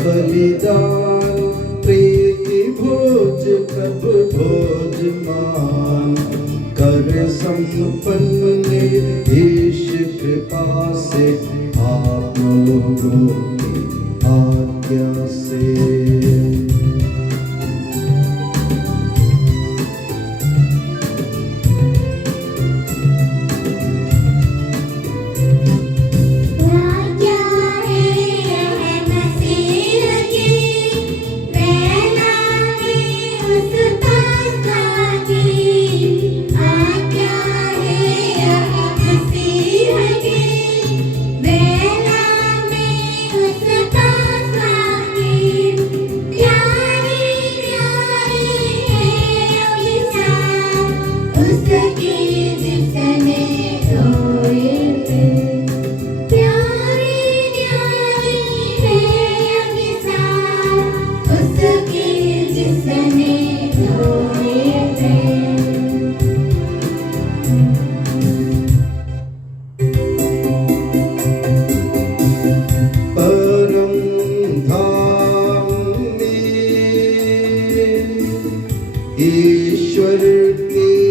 बलिदान प्रीति भोज प्रभु भोज मान कर संपन्न ईश कृपा से आप लोगों की आज्ञा से। ईश्वर की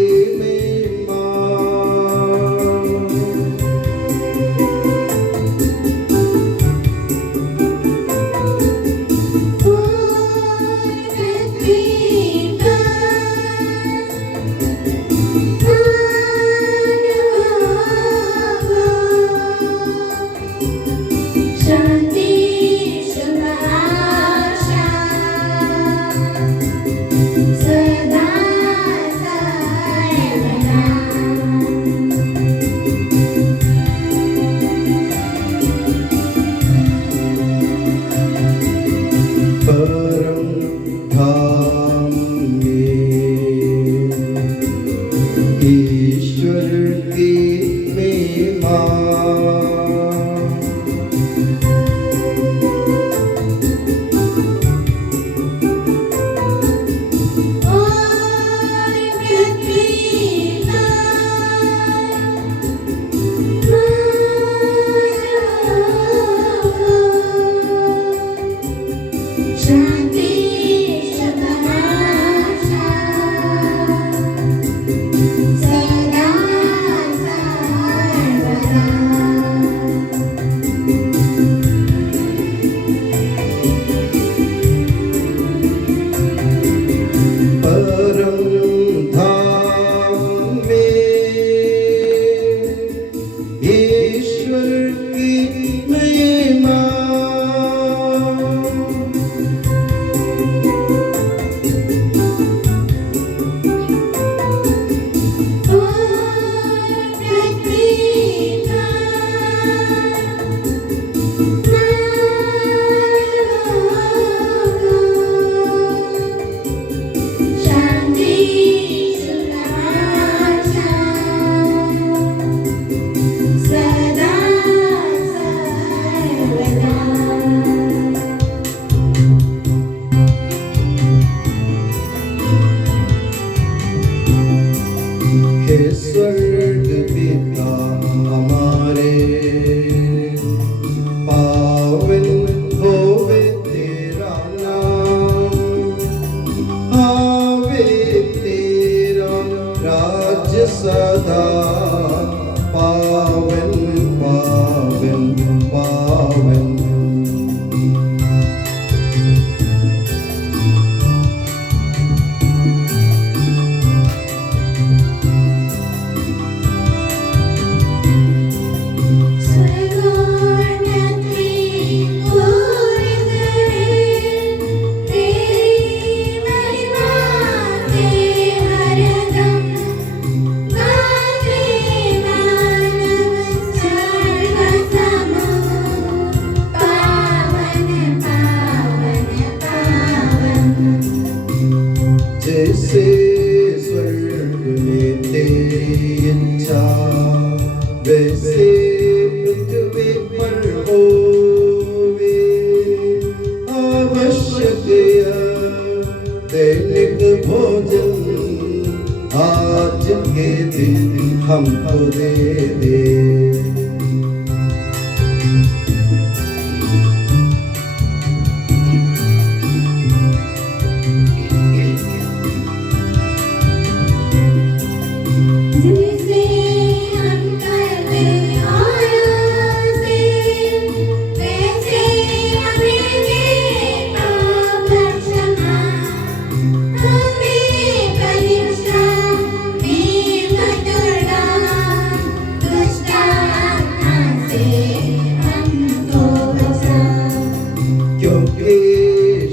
महिमा स्वर्ग पिता हमारे पावन होवे तेरा नाम, आवे तेरा राज्य सदा पावन पावन पावन। जैसे स्वर्ग में तेरी इच्छा वैसे पृथ्वी पर होवे, आवश्यक दैनिक भोजन आज के दिन हमको दे दे।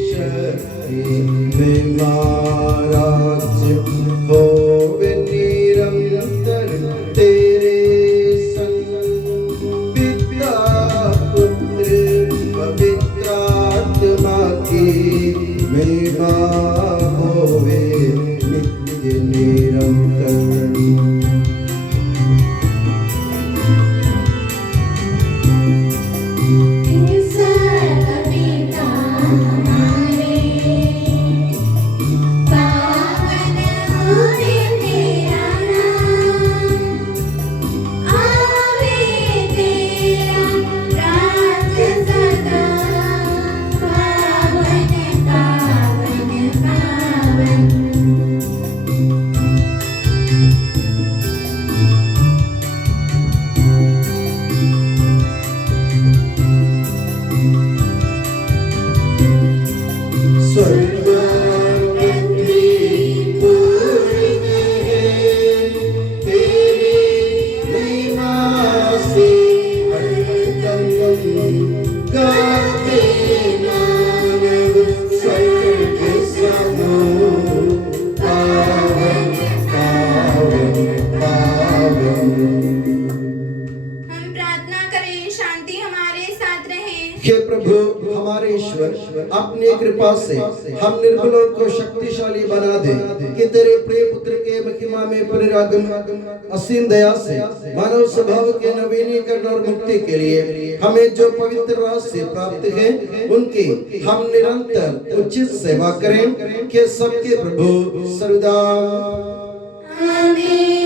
शक्ति में महाराज होवे निरंतर तेरे संग। पिता पुत्र पवित्र आत्मा की महिमा होवे नित्य निरंतर। अपनी कृपा से हम निर्बलों को शक्तिशाली बना दे कि तेरे प्रिय पुत्र के महिमा में पुनरागमन असीम दया से मानव स्वभाव के नवीनीकरण और मुक्ति के लिए हमें जो पवित्र राज से प्राप्त है उनकी हम निरंतर उचित सेवा करें कि सबके प्रभु सर्वदा आमीन।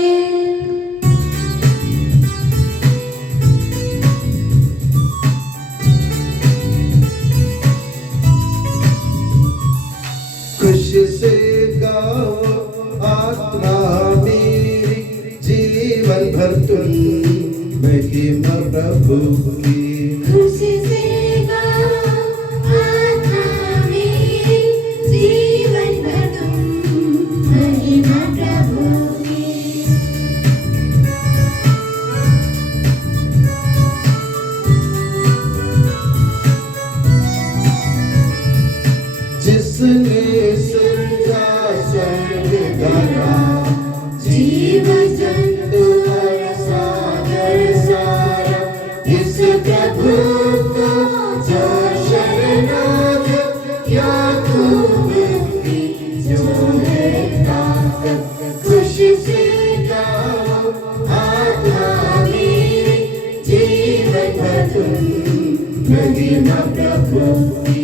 खुशी से गाओ आत्मा मेरी जीवन भर तुम महिमा प्रभु की। खुशी से गाओ आत्मा मेरी जीवन भर तुम महिमा प्रभु की। जिसने जीव जंतु और सागर सारा इस प्रभु को जो शरणागत याकूब की जो है ताकत। खुशी से गाओ आत्मा मेरी जीवन भर तुम महिमा प्रभु की।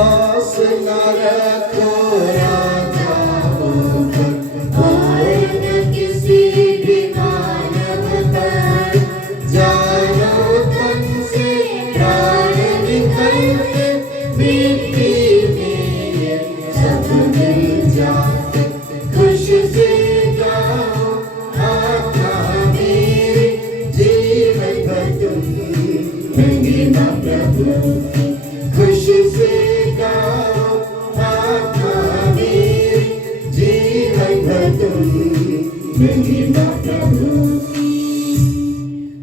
आस न रखो राजाओं पर और न किसी भी मानव पर। जानो तन से प्राण निकलते मिट्टी में सब मिल जाते। खुशी से गाओ आत्मा मेरी जीवन भर तुम महिमा प्रभु की। खुशी से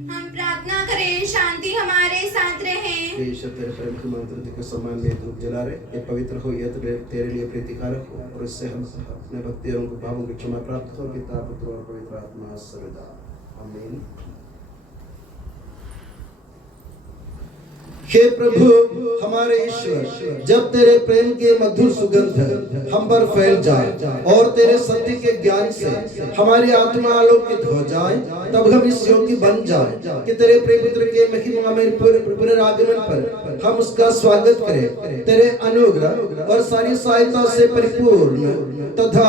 हम प्रार्थना करें, शांति हमारे साथ रहे। तेरे प्रेम के मंत्र के समान में धूप जला रहे, ये पवित्र हो, ये तेरे लिए प्रीतिकारक हो और इससे हम अपने भक्ति एवं भावों की क्षमा प्राप्त हो। पिता पुत्र और पवित्र आत्मा सर्वदा आमीन। हे प्रभु हमारे ईश्वर, जब तेरे प्रेम के मधुर सुगंध हम पर फैल जाए और तेरे सत्य के ज्ञान से हमारी आत्मा आलोकित हो जाए, तब हम इस योग्य बन जाए कि तेरे प्रिय पुत्र के महिमा में पुनरागमन पर हम उसका स्वागत करें। तेरे अनुग्रह और सारी सहायता से परिपूर्ण तथा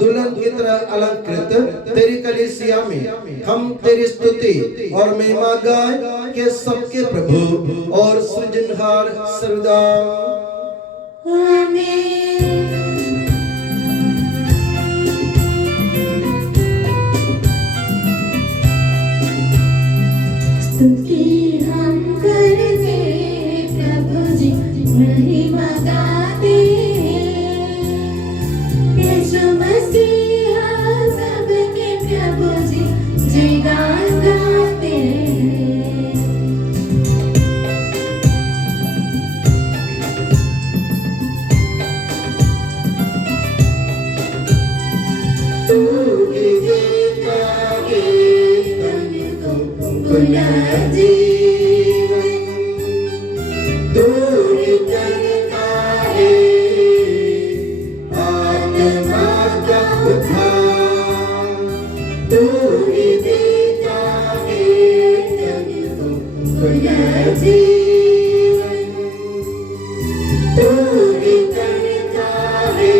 दुल्हन की तरह अलंकृत तेरी कलीसिया में हम तेरी स्तुति और महिमा गाए कि सबके प्रभु और सृजनहार सर्वदा आमीन। स्तुति हम करते प्रभु जी, महिमा गाते यीशु मसीहा जीवन दूर करता है, आत्मा का उद्धार दूर देता है तुमको यह जीवन दूर करता है,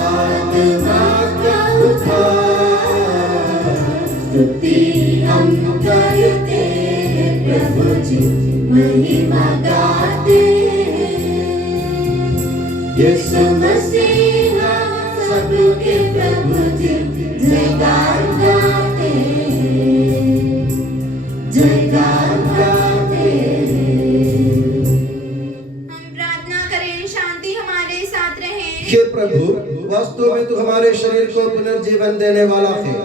आत्मा का उद्धार। स्तुति हम करते हैं प्रभु जी, महिमा गाते हैं यीशु मसीह सबके प्रभु जी, जयगान गाते हैं, जयगान गाते हैं। हम प्रार्थना करें, शांति हमारे साथ रहे। हे प्रभु, वास्तव में तू हमारे शरीर को पुनर्जीवन देने वाला है,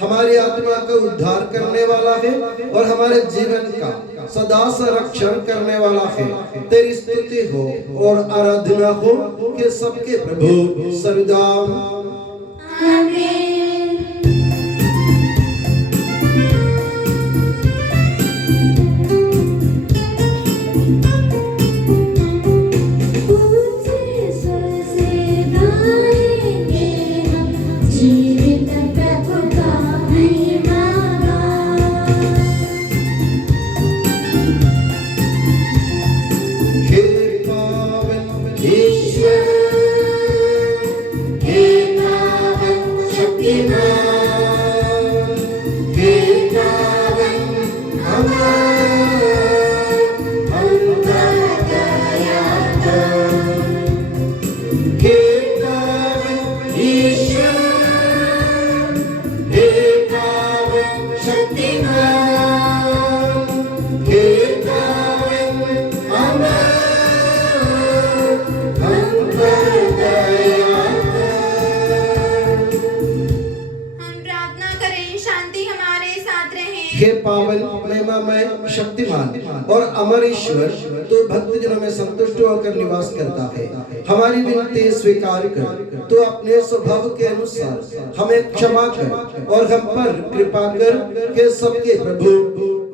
हमारी आत्मा का उद्धार करने वाला है और हमारे जीवन का सदा संरक्षण करने वाला है। तेरी स्तुति हो और आराधना हो कि सबके प्रभु सर्वदा। आमीन। ऊंचे स्वर से गाएंगे हम, जीवित प्रभु का महिमा गाएं। हे पावन ईश्वर, हे पावन शक्तिमान, हे पावन अमर, हम पर दया कर। हे पावन ईश्वर, हे पावन शक्तिमान, हे पावन अमर, हम पर दया कर। हम प्रार्थना करें, शांति हमारे साथ रहे। हे पावन महिमामय शक्तिमान और अमर ईश्वर, तो भक्तजनों में संतुष्ट होकर निवास करता है। हमारी विनती स्वीकार कर, तो अपने स्वभाव के अनुसार हमें क्षमा कर और हम पर कृपा कर के सबके प्रभु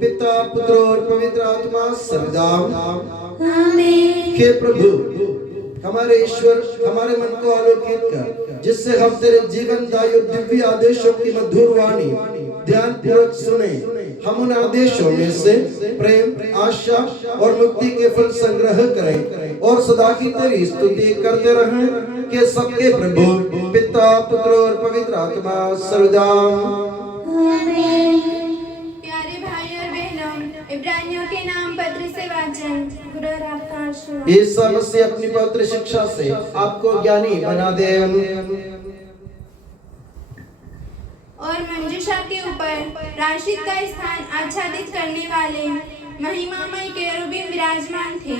पिता पुत्र और पवित्र आत्मा सर्वदा। आमीन। हे प्रभु, हमारे ईश्वर, हमारे मन को आलोकित कर, जिससे हम तेरे जीवनदायी दिव्य आदेशों की मधुर वाणी ध्यान पूर्वक सुने। हम उन आदेशों में से प्रेम, आशा और मुक्ति के फल संग्रह करें और सदा की तेरी स्तुति करते रहें कि सबके प्रभु पिता पुत्र और पवित्र आत्मा सर्वदा। आमीन। प्यारे भाई और बहनों, इब्रानियों के नाम पत्र से वाचन। गुरु और आपका आशीर्वाद। ईसा मसीह अपनी पवित्र शिक्षा से आपको ज्ञानी बना दे और मंजूषा के ऊपर राशिद का स्थान आच्छादित करने वाले महिमामय केरूबिम विराजमान थे।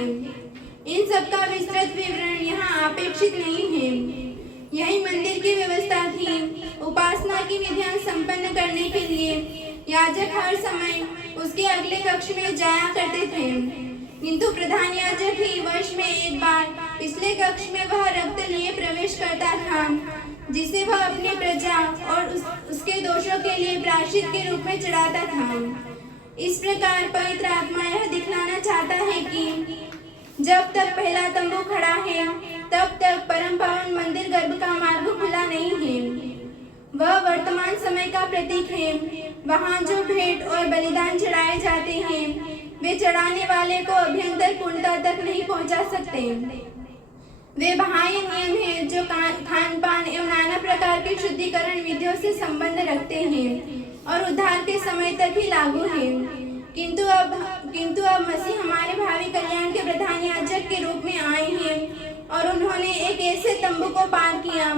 इन सब का विस्तृत विवरण यहाँ अपेक्षित नहीं है। यही मंदिर की व्यवस्था थी। उपासना की विधियां संपन्न करने के लिए याजक हर समय उसके अगले कक्ष में जाया करते थे, किंतु प्रधान याजक ही वर्ष में एक बार पिछले कक्ष में वह रक्त लिए प्रवेश करता था, जिसे वह अपनी प्रजा और उसके दोषों के लिए प्रायश्चित के रूप में चढ़ाता था। इस प्रकार पवित्र आत्मा यह दिखलाना चाहता है कि जब तक पहला तंबू खड़ा है, तब तक परम पावन मंदिर गर्भ का मार्ग खुला नहीं है। वह वर्तमान समय का प्रतीक है। वहाँ जो भेंट और बलिदान चढ़ाए जाते हैं, वे चढ़ाने वाले को अभ्यंतर पूर्णता तक नहीं पहुँचा सकते। वे बाह्य नियम हैं जो खान पान एवं नाना प्रकार के शुद्धिकरण विधियों से संबंध रखते हैं और उद्धार के समय तक ही लागू हैं। किंतु अब मसीह हमारे भावी कल्याण के प्रधान याजक के रूप में आए हैं और उन्होंने एक ऐसे तंबू को पार किया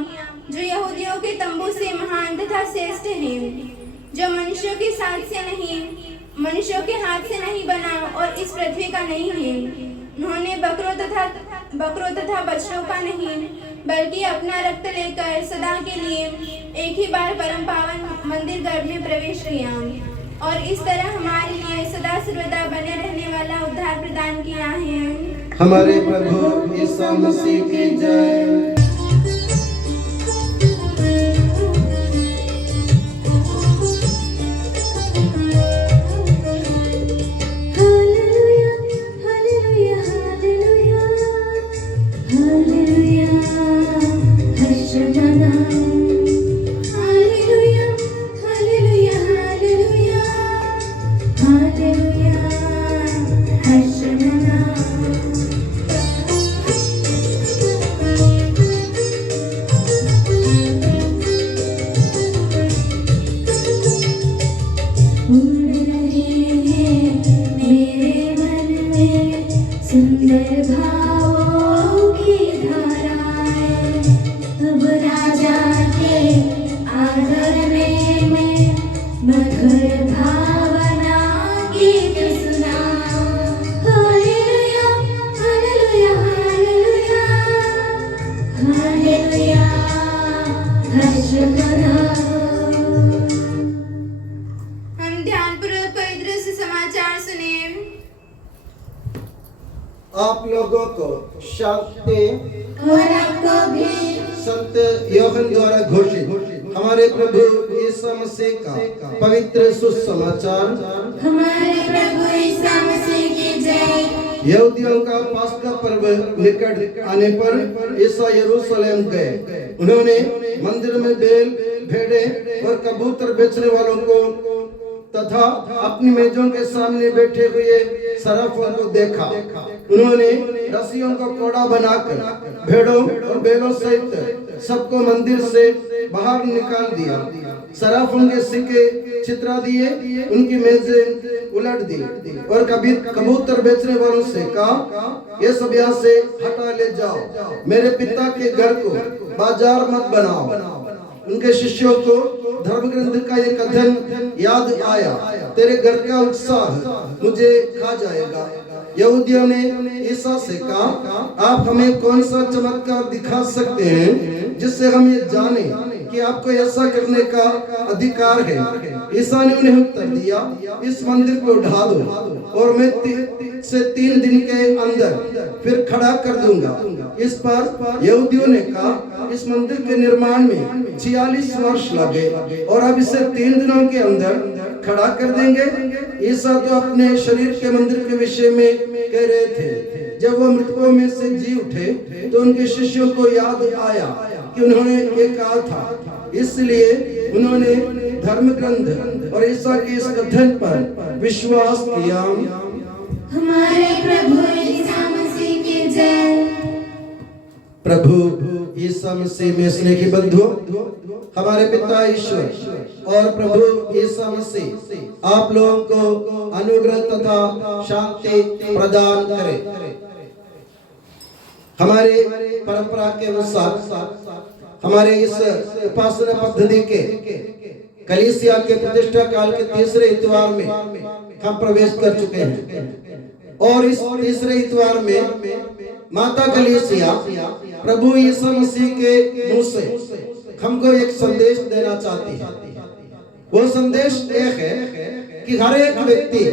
जो यहूदियों के तंबू से महान तथा श्रेष्ठ है, जो मनुष्यों के हाथ से नहीं बना और इस पृथ्वी का नहीं है। उन्होंने बकरों तथा बछड़ों का नहीं, बल्कि अपना रक्त लेकर सदा के लिए एक ही बार परम पावन मंदिर गर्भ में प्रवेश किया और इस तरह हमारे लिए सदा सर्वदा बने रहने वाला उद्धार प्रदान किया है। हमारे प्रभु यीशु मसीह की जय। हम ध्यानपूर्वक पवित्र से समाचार सुने। आप लोगों को शांति और आपको भी। संत योहन द्वारा घोषित हमारे प्रभु यीशु मसीह का पवित्र सुसमाचार। हमारे प्रभु यीशु मसीह की जय। यहूदियों का पास्का पर्व निकट आने पर ईसा यरूशलेम गए। उन्होंने मंदिर में बैल, भेड़े और कबूतर बेचने वालों को तथा अपनी मेजों के सामने बैठे हुए सराफों को देखा। उन्होंने रस्सियों को कोड़ा बनाकर भेड़ों और बैलों सहित सबको मंदिर से बाहर निकाल दिया। सराफों के सिक्के छितरा दिए, उनकी मेजें उलट दी और कभी कबूतर बेचने वालों से कहा, ये सब यहाँ से हटा ले जाओ, मेरे पिता के घर को बाजार मत बनाओ। उनके शिष्यों को धर्म ग्रंथ का ये कथन याद आया, तेरे घर का उत्साह मुझे खा जाएगा। यहूदियों ने ईसा से कहा, आप हमें कौन सा चमत्कार दिखा सकते हैं जिससे हम ये जाने कि आपको ऐसा करने का अधिकार है। ईसा ने उन्हें उत्तर दिया, इस मंदिर को ढा दो और मैं 3 दिन के अंदर फिर खड़ा कर दूंगा। इस पर यहूदियों ने कहा, इस मंदिर के निर्माण में 46 वर्ष लगे और अब इसे 3 दिनों के अंदर खड़ा कर देंगे। ईसा तो अपने शरीर के मंदिर के विषय में कह रहे थे। जब वो मृतकों में से जी उठे तो उनके शिष्यों को याद आया कि उन्होंने ये कहा था, इसलिए उन्होंने धर्म ग्रंथ और ईसा के इस कथन पर विश्वास किया। हमारे प्रभु यीशु मसीह की जय। प्रभु यीशु मसीह में स्नेही बंधुओं, हमारे पिता ईश्वर और प्रभु यीशु मसीह आप लोगों को अनुग्रह तथा शांति प्रदान करे। हमारे परंपरा के अनुसार हमारे इस उपासना पद्धति के कलीसिया के प्रतिष्ठा काल के तीसरे इतवार में हम प्रवेश कर चुके हैं और इस तीसरे इतवार में माता कलीसिया प्रभु यीशु मसीह के मुंह से हमको एक संदेश देना चाहती है। वो संदेश एक है कि हर एक व्यक्ति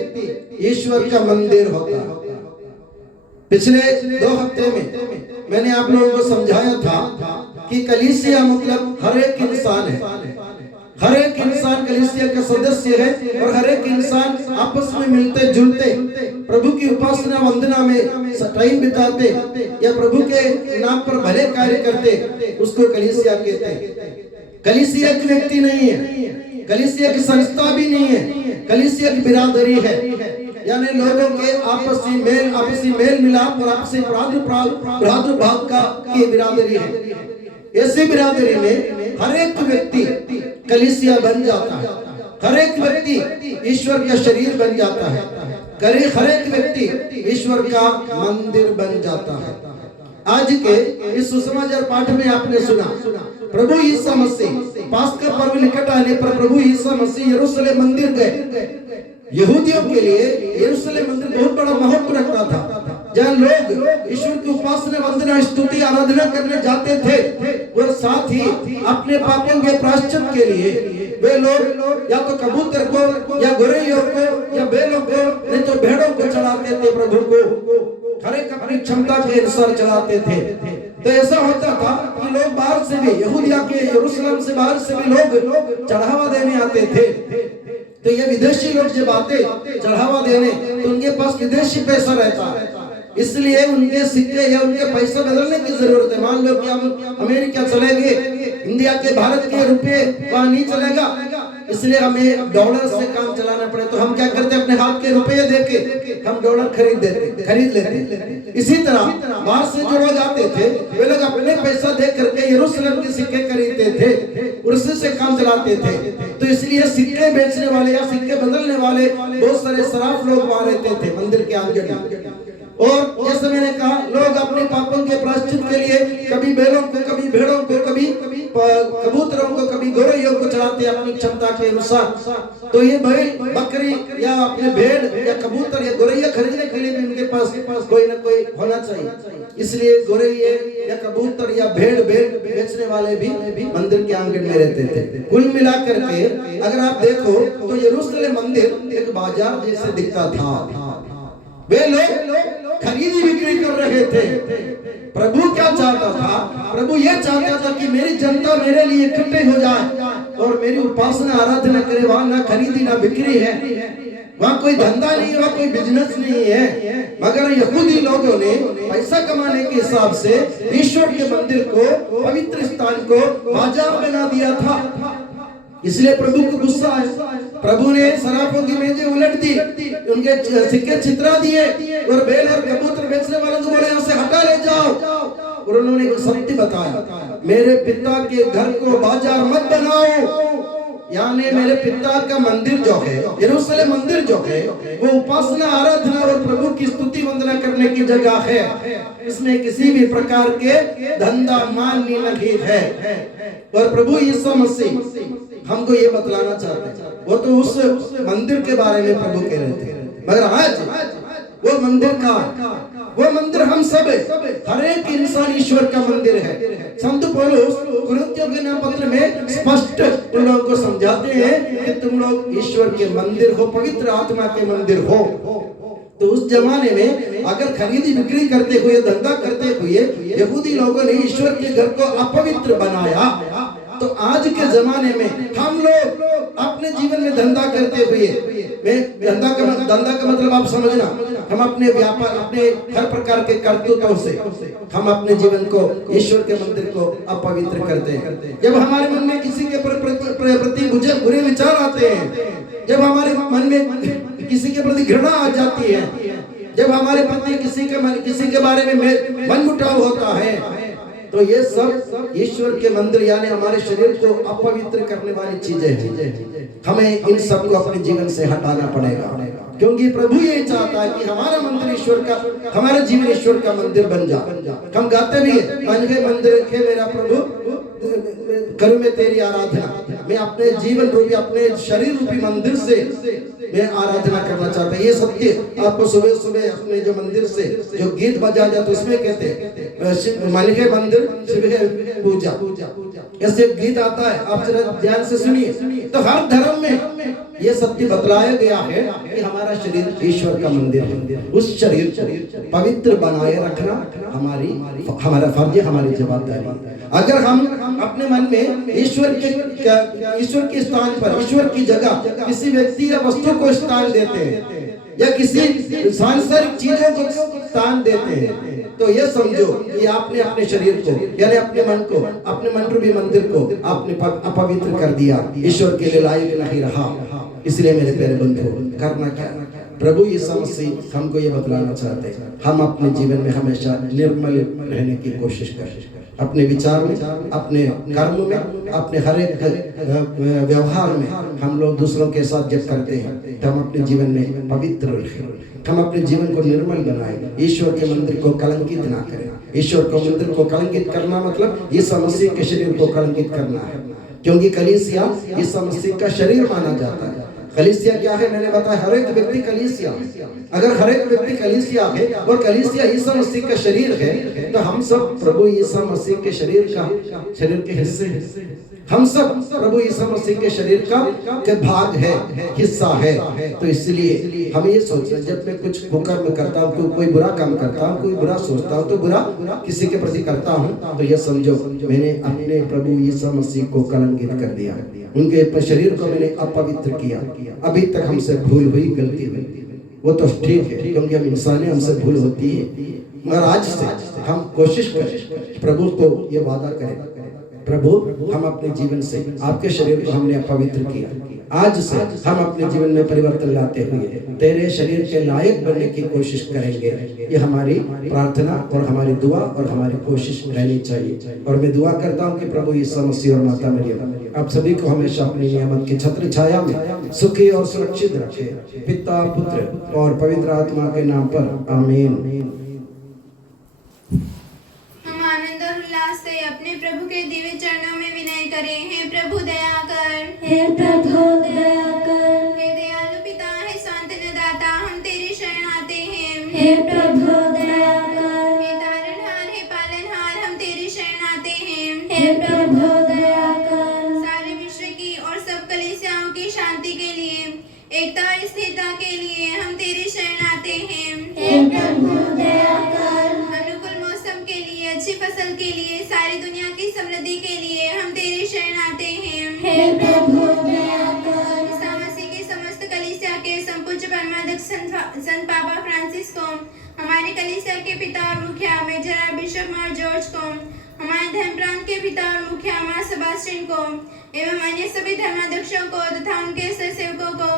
ईश्वर का मंदिर होता है। पिछले 2 हफ्ते में मैंने आप लोगों को समझाया था कि कलीसिया मतलब हर एक इंसान है। हर एक इंसान कलीसिया का सदस्य है और हर एक इंसान आपस में मिलते जुलते प्रभु की उपासना वंदना में टाइम बिताते या प्रभु के नाम पर भले कार्य करते, उसको कलीसिया कहते हैं। कलीसिया एक व्यक्ति नहीं है, कलीसिया की संस्था भी नहीं है, कलीसिया की बिरादरी है, यानी लोगों के आपसी मेल मिलाप और आपसी प्रादुर्भाव की बिरादरी है। ऐसी बिरादरी में हर एक व्यक्ति कलीसिया बन जाता है, हर एक व्यक्ति ईश्वर का शरीर बन जाता है, हर एक व्यक्ति ईश्वर का मंदिर बन जाता है। आज के इस सुसमाचार पाठ में आपने सुना प्रभु यीशु मसीह पास्का पर्व निकट आने पर प्रभु यीशु मसीह यरूशलेम मंदिर गए। यहूदियों के लिए यरूशलेम मंदिर बहुत बड़ा महत्व रखता था, जहाँ लोग ईश्वर की उपासना वंदना स्तुति आराधना करने जाते थे और साथ ही अपने पापों के प्रायश्चित के लिए वे लोग या तो कबूतर को या गोरैयों को या बैलों को नहीं तो भेड़ों को चढ़ाते थे। प्रभु को हर एक अपनी क्षमता के अनुसार चढ़ाते थे। तो ऐसा होता था कि लोग बाहर से भी, यहूदिया के यरूशलेम से बाहर से भी लोग चढ़ावा देने आते थे। तो ये विदेशी लोग जब आते चढ़ावा देने तो उनके पास विदेशी पैसा रहता है, इसलिए उनके सिक्के या उनके पैसा बदलने की जरूरत है। मान लो कि हम अमेरिका चलेंगे, इंडिया के भारत के रुपए वहां नहीं चलेगा, इसलिए हमें डॉलर से काम चलाना पड़े। तो हम क्या करते, अपने हाथ के रुपए देके हम डॉलर खरीद लेते। इसी तरह बाहर से जो लोग आते थे वे लोग अपने पैसा दे करके यरूशलेम के सिक्के खरीदते थे, उससे से काम चलाते थे। तो इसलिए सिक्के बेचने वाले या सिक्के बदलने वाले बहुत सारे सराफ लोग वहां रहते थे मंदिर के आंगन में। और जैसे मैंने कहा, लोग अपने पापों के प्रायश्चित के लिए कभी बैलों को, कभी भेड़ों को, कभी कबूतरों को, कभी गौरैयों को चढ़ाते हैं अपनी क्षमता के अनुसार। तो ये बैल, बकरी या अपने भेड़ या कबूतर या गौरैया खरीदने के लिए भी उनके पास कोई ना कोई होना चाहिए। इसलिए गौरैया या कबूतर या भेड़ बेचने वाले भी मंदिर के आंगन में रहते थे। कुल मिलाकर के अगर आप देखो तो यरूशलेम मंदिर एक बाजार जैसे दिखता था। वे लोग खरीदी बिक्री कर रहे थे। प्रभु क्या चाहता था? प्रभु ये चाहता था कि मेरी जनता मेरे लिए इकट्ठे हो जाए और मेरी उपासना आराधना करे। वहां ना खरीदी ना बिक्री है, वहां कोई धंधा नहीं है, वहां कोई बिजनेस नहीं है। मगर यहूदी लोगों ने पैसा कमाने के हिसाब से ईश्वर के मंदिर को, पवित्र स्थान को बाजार बना दिया था। इसलिए प्रभु को गुस्सा आया। प्रभु ने सराफों की मेजें उलट दी, उनके सिक्के छितरा दिए और बैल और कबूतर बेचने वालों को बोले यहाँ से हटा ले जाओ। और उन्होंने एक सत्य बताया, मेरे पिता के घर को बाजार मत बनाओ। यानी मेरे पिता का मंदिर जो है, यरूशलेम मंदिर जो है, वो उपासना आराधना और प्रभु की स्तुति वंदना करने की जगह है। इसमें किसी भी प्रकार के धंधा मान्य नहीं है। और प्रभु यीशु मसीह हमको ये बतलाना चाहते हैं। वो तो उस मंदिर के बारे में प्रभु कह रहे थे, मगर आज वो मंदिर का, वो मंदिर हम सब है। हर एक इंसान ईश्वर का मंदिर है। संत पौलुस कुरिन्थियों के नाम पत्र में स्पष्ट उन लोगों को समझाते हैं कि तुम लोग ईश्वर के मंदिर हो, पवित्र आत्मा के मंदिर हो। तो उस जमाने में अगर खरीदी बिक्री करते हुए, धंधा करते हुए यहूदी लोगों ने ईश्वर के घर को अपवित्र बनाया, तो आज के जमाने में हम लोग अपने जीवन में धंधा करते हुए, धंधा का मतलब आप समझना, हम अपने व्यापार, अपने हर प्रकार के कर्तव्यों से हम अपने जीवन को, ईश्वर के मंदिर को अपवित्र करते हैं। जब हमारे मन में किसी के प्रति बुरे विचार आते हैं, जब हमारे मन में किसी के प्रति घृणा आ जाती है, जब हमारे प्रति किसी के बारे में मनमुटाव होता है, तो ये सब ईश्वर के मंदिर यानी हमारे शरीर को अपवित्र करने वाली चीजें हैं। हमें इन सब को अपने जीवन से हटाना पड़ेगा, क्योंकि प्रभु ये चाहता है कि हमारा मंदिर ईश्वर का, हमारा जीवन ईश्वर का मंदिर बन जाए। हम गाते भी है, मंदिर है मेरा प्रभु, करूं मैं तेरी आराधना। मैं अपने जीवन रूपी, अपने शरीर रूपी मंदिर से मैं आराधना करना चाहता हूं। ये सत्य आपको सुबह सुबह अपने जो मंदिर से जो गीत बजा जाता है उसमें कहते हैं, मन के मंदिर शिव है पूजा, ऐसे गीत आता है, आप जरा ध्यान से सुनिए। तो हर धर्म में ये सत्य बतलाया गया है कि हमारा शरीर ईश्वर का मंदिर है। उस शरीर को पवित्र बनाए रखना हमारा फर्ज है, हमारी जवाबदारी। अगर हम अपने मन में ईश्वर के स्थान पर, ईश्वर की जगह किसी व्यक्ति या वस्तु को स्थान देते हैं या किसी सांसारिक चीजों को स्थान देते हैं, तो ये समझो कि आपने अपने शरीर को यानी अपने मन को, अपने मन रूपी मंदिर को आपने अपवित्र कर दिया, ईश्वर के लिए लायक नहीं रहा। इसलिए मेरे प्यारे बंधु, करना क्या? प्रभु यीशु मसीह हमको ये बतलाना चाहते हैं, हम अपने जीवन में हमेशा निर्मल रहने की कोशिश करें। अपने विचार में, अपने कर्म में, अपने हर एक व्यवहार में हम लोग दूसरों के साथ जब करते हैं तो हम अपने जीवन में पवित्र रहें, हम अपने जीवन को निर्मल बनाएं, ईश्वर के मंदिर को कलंकित ना करें। ईश्वर के मंदिर को कलंकित करना मतलब यीशु मसीह के शरीर को कलंकित करना है, क्योंकि कलीसिया यीशु मसीह का शरीर माना जाता है। कलीसिया क्या है? मैंने बताया, हर एक व्यक्ति कलीसिया। अगर हर एक व्यक्ति कलीसिया है और कलीसिया यीशु मसीह का शरीर है, तो हम सब प्रभु यीशु मसीह के शरीर के हिस्से हैं। हम सब प्रभु यीशु मसीह के शरीर के भाग है, हिस्सा है। तो इसलिए हमें ये सोचना, जब मैं कुछ कुकर्म करता हूँ, कोई बुरा काम करता हूँ, कोई बुरा सोचता हूँ, तो बुरा किसी के प्रति करता हूँ, तो ये समझो मैंने अपने प्रभु यीशु मसीह को कलंकित कर दिया, उनके शरीर को मैंने अपवित्र किया। अभी तक हमसे भूल हुई, गलती हुई, वो तो ठीक है, क्योंकि हम इंसान हैं, हमसे भूल होती है। मगर आज से हम कोशिश करें, प्रभु को ये वादा करें, प्रभु हम अपने जीवन से आपके शरीर को हमने अपवित्र किया, आज से हम अपने जीवन में परिवर्तन लाते हुए तेरे शरीर के लायक बनने की कोशिश करेंगे। ये हमारी प्रार्थना और हमारी दुआ और हमारी कोशिश रहनी चाहिए। और मैं दुआ करता हूँ कि प्रभु यीशु मसीह और माता मरियम आप सभी को हमेशा अपनी नियामत की छत्र छाया में सुखी और सुरक्षित रखे, पिता, पुत्र और पवित्र आत्मा के नाम पर आमीन। हम आनंद और उल्लास से अपने प्रभु के दिव्य चरणों में करें। हे प्रभु दया कर, हे प्रभु दया कर। हे दयालु पिता, हे सांत्वना दाता, हम तेरी शरण आते हैं। हे प्रभु दया कर। हे तारणहार, हे पालनहार, हम तेरी शरण आते हैं। हे प्रभु दया कर। सारे विश्व की और सब कलीसियाओं की शांति के लिए, एकता और स्थिरता के लिए हम तेरी शरण आते हैं। हे प्रभु दया कर। अनुकूल मौसम के लिए, अच्छी फसल के लिए, सारी दुनिया की समृद्धि के लिए हम तेरी शरण आते हैं। हे प्रभु दया कर। ईसा मसीह के समस्त कलीसिया के संपूज्य परमाध्यक्ष संत पापा फ्रांसिस को, हमारे कलीसिया के पिता और मुखिया मेजर आर्च बिशप मार जॉर्ज को, हमारे धर्म प्रांत के पिता और मुखिया मार सेबास्टियन को एवं अन्य सभी धर्माध्यक्षों को तथा उनके सेवकों को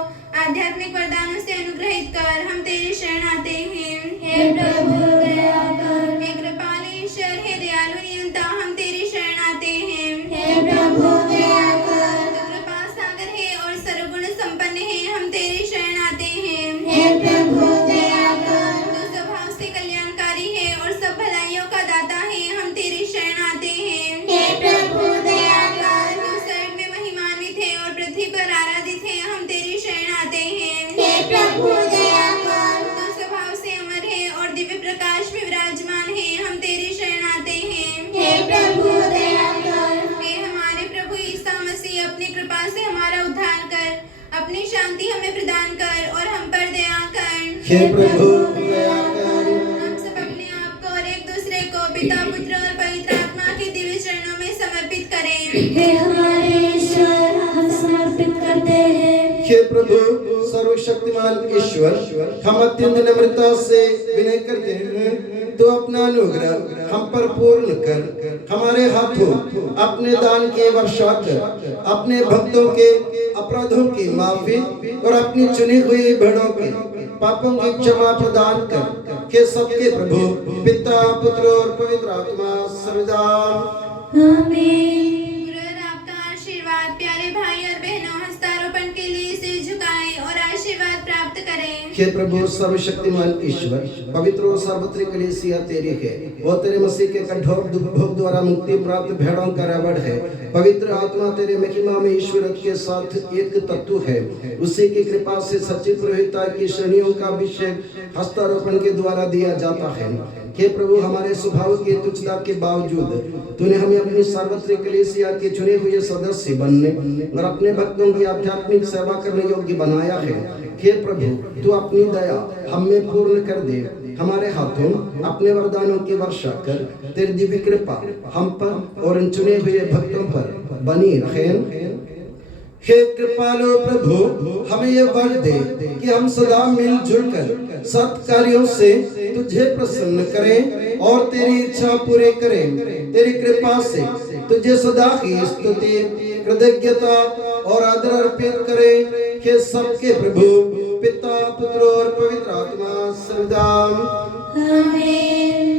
आध्यात्मिक वरदानों से अनुग्रहित कर हम तेरी शरण आते हैं। हे प्रभु दया कर। हे कृपालु ईश्वर, हे दयालु नियंता, हम तेरी शरण आते हैं। हे प्रभु दया कर। तू कृपा सागर है और सर्वगुण संपन्न है, हम तेरी शरण आते हैं। हे प्रभु दया कर। तू स्वभाव से कल्याणकारी है और सब भलाइयों का दाता है, हम तेरी शरण आते हैं। हे प्रभु दया कर। तू स्वर्ग में महिमान्वित है और पृथ्वी पर आराधित है, हम तेरी शरण आते हैं। हे प्रभु दया कर। तू स्वभाव से अमर है और दिव्य प्रकाश में विराजमान है, हम तेरी शरण आते हैं। हे प्रभु दया कर। हे हमारे प्रभु ईसा मसीह, अपनी कृपा से हमारा उद्धार कर, अपनी शांति हमें प्रदान कर और हम पर दया कर। हे प्रभु दया कर। हम सब अपने आप को और एक दूसरे को पिता, पुत्र और पवित्र आत्मा के दिव्य चरणों में समर्पित करें। हे हमारे ईश्वर, हम समर्पित करते हैं। हे प्रभु सर्वशक्तिमान ईश्वर, हम अत्यंत नम्रता से विनय करते हैं, तो अपना अनुग्रह हम पर पूर्ण कर, हमारे हाथों अपने दान के वर्षा कर, अपने भक्तों के अपराधों की माफी और अपनी चुनी हुई भेड़ों के पापों की क्षमा प्रदान कर। हे सबके प्रभु पिता, पुत्र और पवित्र आत्मा सर्वदा आमीन। गुरुवर आपका आशीर्वाद प्यारे भाई और बहनों हस्तारोपण के लिए सिर झुकाएं और आशीर्वाद प्राप्त करें। हे प्रभु सर्वशक्तिमान ईश्वर, पवित्र और सार्वत्रिक कलीसिया तेरी है, वो तेरे मसीह के कठोर भोग द्वारा मुक्ति प्राप्त भेड़ों का रावण है। पवित्र आत्मा तेरे महिमा में ईश्वर के साथ एक तत्व है, उसी की कृपा से सच्ची पुरोहिता की श्रेणियों का अभिषेक हस्तारोपण के द्वारा दिया जाता है। हे प्रभु, हमारे स्वभाव की तुच्छता के बावजूद तूने हमें अपनी सार्वत्रिक कलीसिया के चुने हुए सदस्य बनने और अपने भक्तों की आध्यात्मिक सेवा करने योग्य बनाया है। हे प्रभु, तू अपनी दया हम में पूर्ण कर दे, हमारे हाथों अपने वरदानों की वर्षा कर, तेरी दिव्य कृपा हम पर और इन चुने हुए भक्तों पर बनी रहे। हे कृपालु प्रभु, हमें ये वर दे कि हम सदा मिलजुल कर सत कार्यों से तुझे प्रसन्न करें और तेरी इच्छा पूरी करें। तेरी कृपा से तुझे सदा की स्तुति, कृतज्ञता और आदर अर्पित करें। हे सबके प्रभु पिता, पुत्र और पवित्र आत्मा सर्वदा आमीन।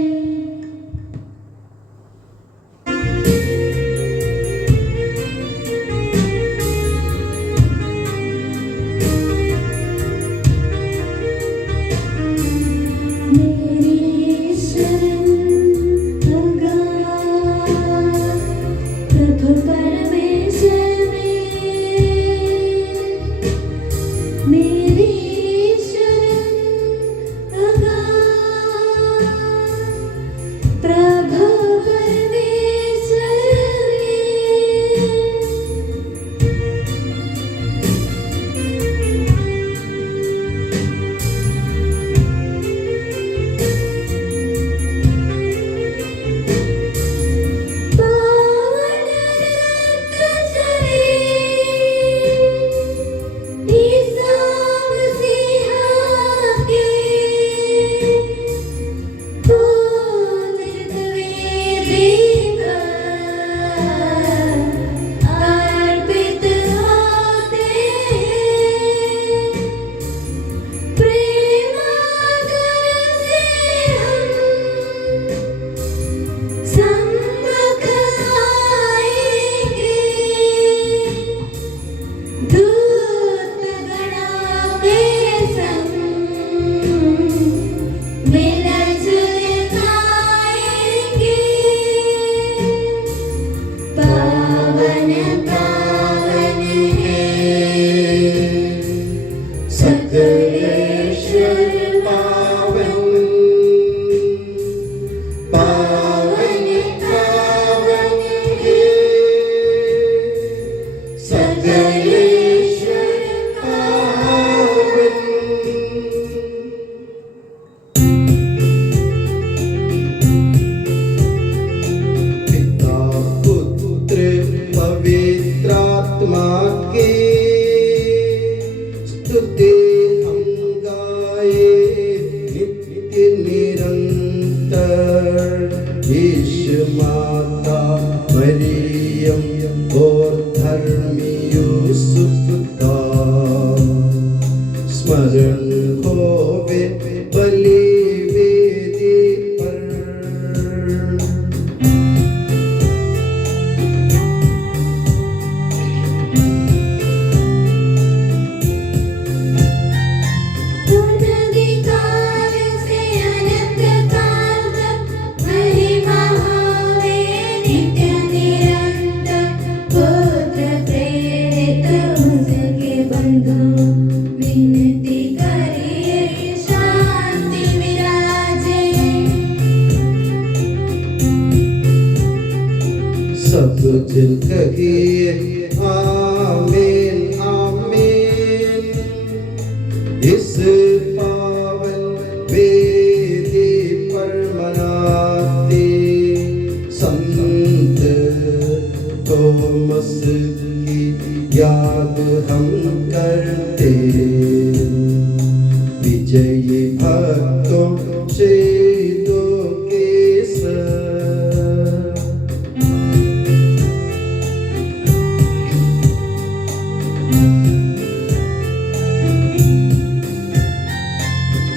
माँ के स्तुति हम गाए नित्य निरंतर। यीशु माता मरियम और धर्मी यूसुफ का स्मरण होवे बलि वेदी पर। पुनर्विकार से अनंत काल तक महिमा होवे नित्य निरंतर। पुत्र प्रेरित उसके बंधु विनती करिए शांति विराजे। सब जन कहिए आमीन आमीन। इस पावन वेदी पर मनाते संत थोमस की याद हम करते। विजयी भक्तों शहीदों के संग।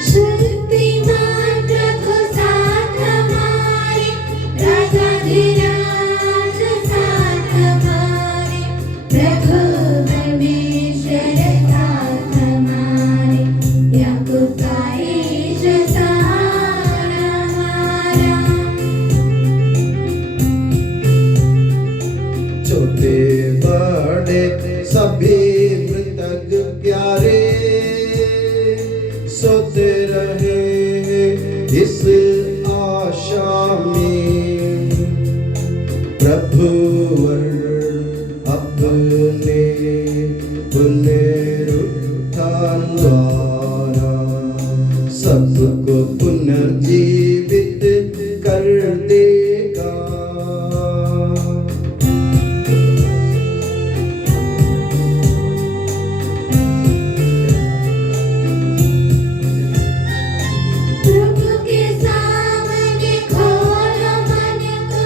शक्तिमान प्रभु साथ हमारे, राजाधिराज साथ हमारे, प्रभु परमेश्वर साथ हमारे, याकूब का ईश सहारा हमारा। छोटे बड़े सभी मृतक प्यारे सोते रहे इस आशा में। प्रभुवर अपने पुनरुत्थान द्वारा सबको पुनर्जीवित कर देगा। प्रभु के सामने खोलो मन को,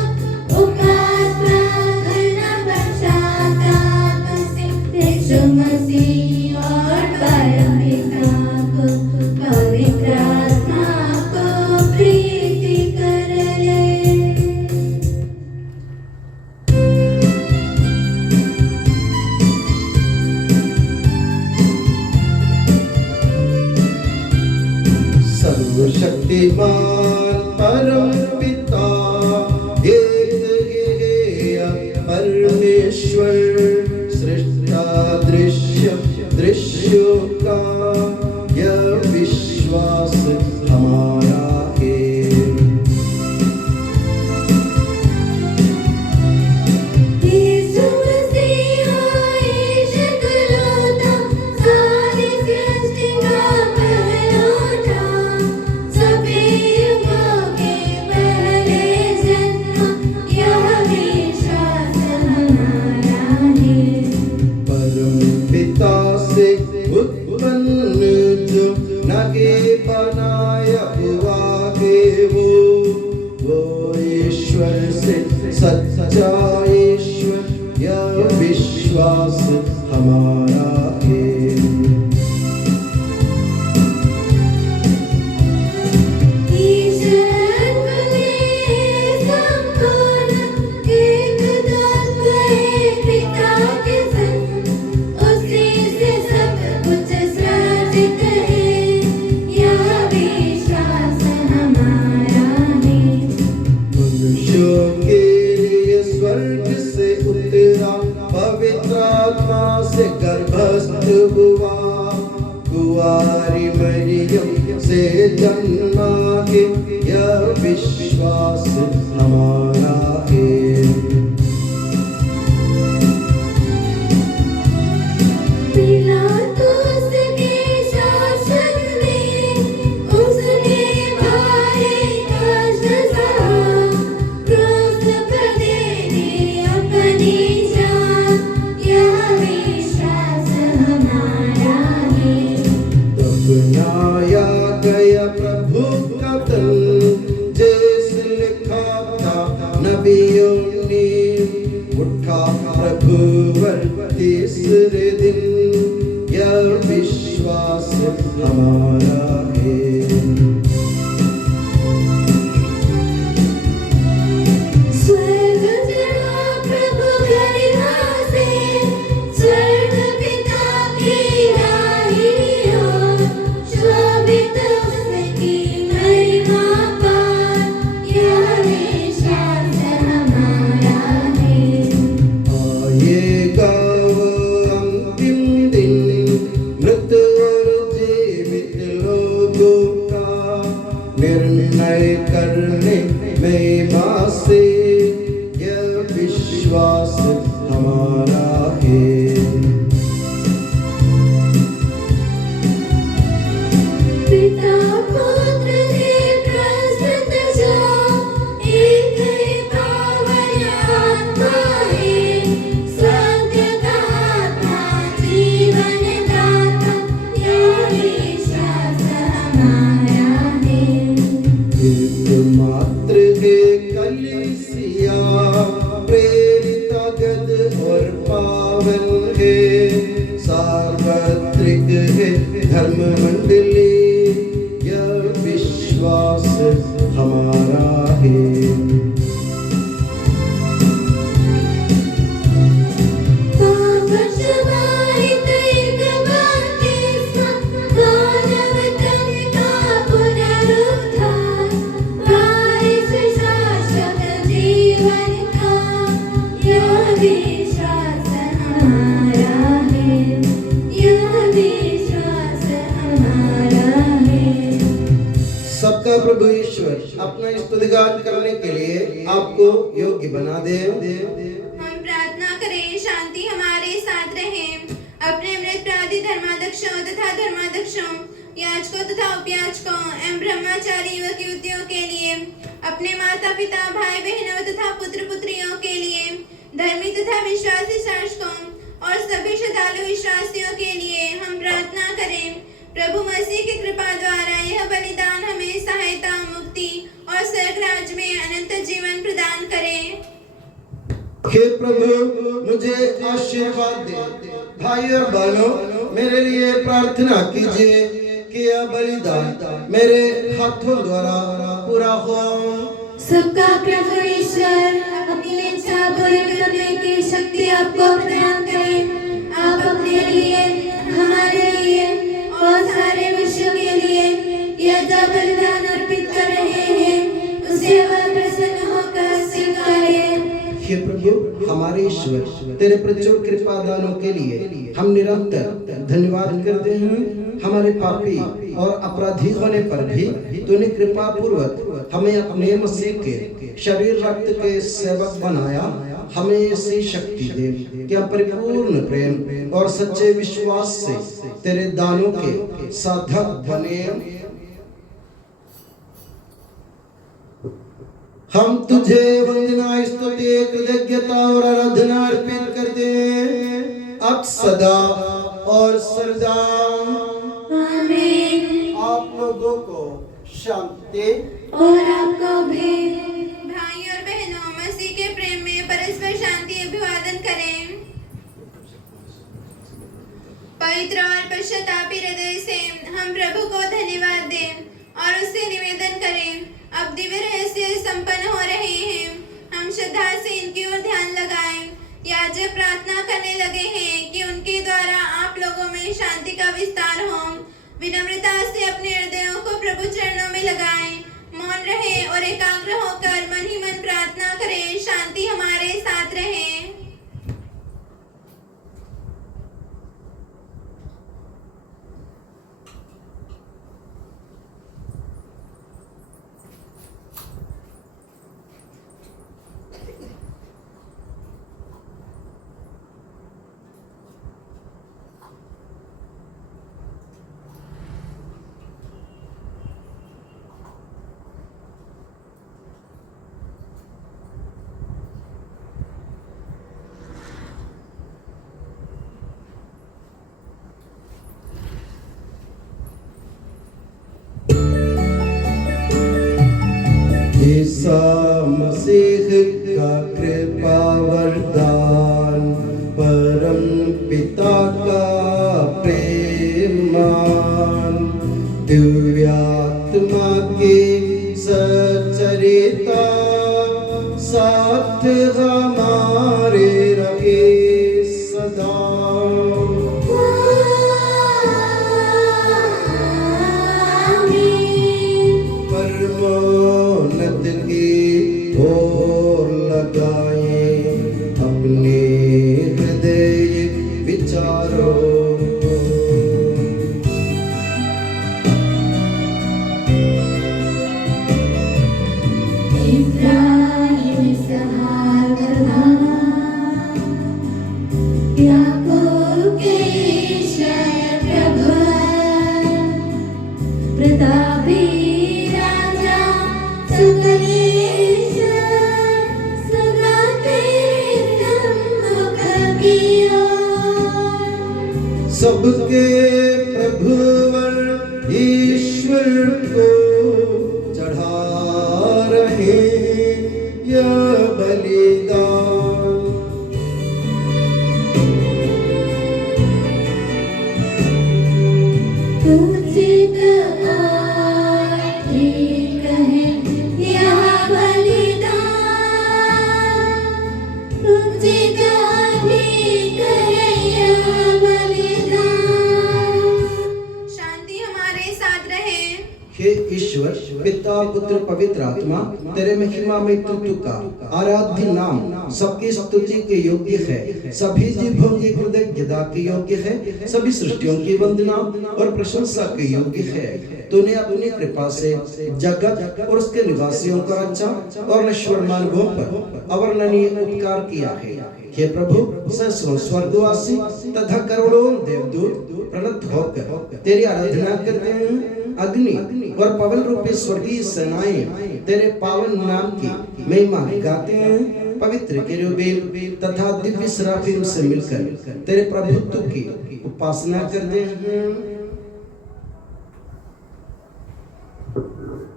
उपवास प्रार्थना पश्चाताप से यीशु मसीह और परमपिता को पवित्र आत्मा को प्रीति कर ले। सर्वशक्तिमान परम पिता एक परमेश्वर सृष्टा दृश्य दृश्यों का यह विश्वास हमारा है। यीशु मसीह ईश इकलौता, सारी सृष्टि का पहलौठा, सभी युगों के पहले जन्म, यह विश्वास हमारा है। परम पिता से उत्पन्न जो नगे बनाया हुआ है वो ईश्वर से सच्चा ईश्वर, यह विश्वास हमारा है। ईश्वर में संपूर्ण एक तत्व है पिता के संग, उसी से सब कुछ सृजित है, यह विश्वास हमारा है। मनुष्यों के लिए स्वर्ग से उतरा, पवित्र आत्मा से गर्भस्थ हुआ, कुंवारी मरियम से जन्मा है, यह विश्वास हमारा है। पिलातुस के शासन में उसने भारी कष्ट सहा, क्रूस पर दे दी अपनी जान, यह तीसरे दिन यह विश्वास हमारा है। स्वर्ग चढ़ा प्रभु गरिमा से, स्वर्ग पिता की रानियों, शोभित उसकी महिमा पार, यह विश्वास हमारा है। आएगा वो अंतिम दिन, मृत और जीवित लोगों का निर्णय करने महिमा से, यह विश्वास हमारा है। पिता पुत्र ने प्रस्तुत जो, एक ही पावन आत्मा है, सत्य का आत्मा जीवन दाता, यह विश्वास हमारा है। एकमात्र है कलीसिया, प्रेरित गद और पावन है, सार्वत्रिक है धर्म मंडली, यह विश्वास हमारा है। पाप क्षमाहित एक बपतिस्मा, मानव तन का पुनरुत्थान, वारिस शाश्वत जीवन का, यह विश्वास हमारा है, यह विश्वास हमारा है। सबका प्रभु ईश्वर अपना स्तुतिगान करने के लिए आपको योग्य बना दे। हम प्रार्थना करें, शांति हमारे साथ रहे। अपने मृत प्रादि धर्माध्यक्षों तथा धर्माध्यक्षों, याजकों तथा उपयाजकों एवं ब्रह्मचारी व युवतियों के लिए, अपने माता पिता भाई बहनों तथा पुत्र पुत्रियों के लिए, धर्मी तथा विश्वासी शासकों और सभी श्रद्धालु विश्वासियों के लिए हम प्रार्थना करें। प्रभु मसीह की कृपा द्वारा यह बलिदान हमें सहायता, मुक्ति और स्वर्ग राज्य में अनंत जीवन प्रदान करे। हे प्रभु, मुझे आशीर्वाद दे। भाई और बहनों, मेरे लिए प्रार्थना कीजिए कि यह बलिदान मेरे हाथों द्वारा पूरा हो। सबका प्रभु ईश्वर अपनी इच्छा पूरी करने की शक्ति आपको प्रदान करे। आप अपने लिए, हमारे लिए और सारे विश्व के लिए यह जो बलिदान अर्पित कर रहे हैं, उसे वह प्रसन्न होकर स्वीकारे। हे प्रभु हमारे ईश्वर, तेरे प्रचुर कृपा दानों के लिए हम निरंतर धन्यवाद करते हैं। हमारे पापी और अपराधी होने पर भी तूने कृपा पूर्वक हमें अपने मसीह के शरीर रक्त के सेवक बनाया। हमें ऐसी शक्ति दे कि हम परिपूर्ण प्रेम और सच्चे विश्वास से तेरे दानों के साधक बने। हम तुझे वंदना, स्तुति, कृतज्ञता और आराधना अर्पित करते हैं, अब सदा और सर्वदा। आमीन। आप लोगों को शांति। और आपको भी। भाई और बहनों, मसीह के प्रेम में परस्पर शांति अभिवादन करें। पवित्र और पश्चातापी हृदय से हम प्रभु को धन्यवाद दें और उससे निवेदन करें। अब दिव्य रहस्य संपन्न हो रहे हैं, हम श्रद्धा से इनकी ओर ध्यान लगाएं। याजक प्रार्थना करने लगे हैं कि उनके द्वारा आप लोगों में शांति का विस्तार हो। विनम्रता से अपने हृदयों को प्रभु चरणों में लगाएं, मौन रहे और एकाग्र होकर मन ही मन प्रार्थना करें। शांति हमारे साथ रहे। ईसा मसीह का कृपा वरदान परम पिता पिता का प्रेमान, दिव्यात्मा के सचरिता साथ हमारे रहे सदा। परमोन्नत की ओर लगाए अपने हृदय विचारों को। इब्राहिम सहारा याकूब के ईश्वर प्रभु, प्रतापी राजा सकलेश्वर, सदा तेरे सम्मुख की ओर। सबके प्रभुवर ईश्वर को चढ़ा रहे यह बलिदान। उचित और ठीक है यह बलिदान, उचित और ठीक है यह बलिदान। शांति हमारे साथ रहे। हे ईश्वर पिता पुत्र पवित्र आत्मा, तेरे महिमा में तत्व का आराध्य नाम सबकी स्तुति के योग्य है, सभी जीवों की कृतज्ञता के योग्य है, सभी सृष्टियों की वंदना और प्रशंसा के योग्य है। तूने अपनी कृपा से जगत और उसके निवासियों को रचा और नश्वर मार्गों पर अवर्णनीय उपकार किया है। हे प्रभु, सहस्रों स्वर्गवासी तथा करोड़ों देवदूत प्रणत होकर तेरी आराधना करते हैं। अग्नि और पवन रूपी स्वर्गीय सेनाएं तेरे पावन नाम की महिमा गाते हैं। पवित्र केरूबीम तथा दिव्य सराफीम से मिलकर तेरे प्रभुत्व की उपासना करते हैं।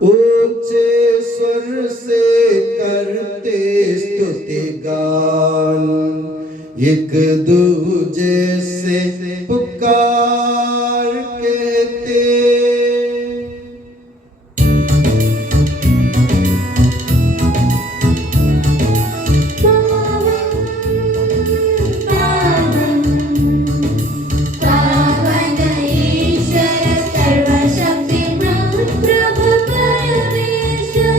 ऊंचे स्वर से करते स्तुति गान, एक दूजे से पुकार कहते। पावन ईश्वर सर्वशक्तिमान प्रभु परमेश्वर,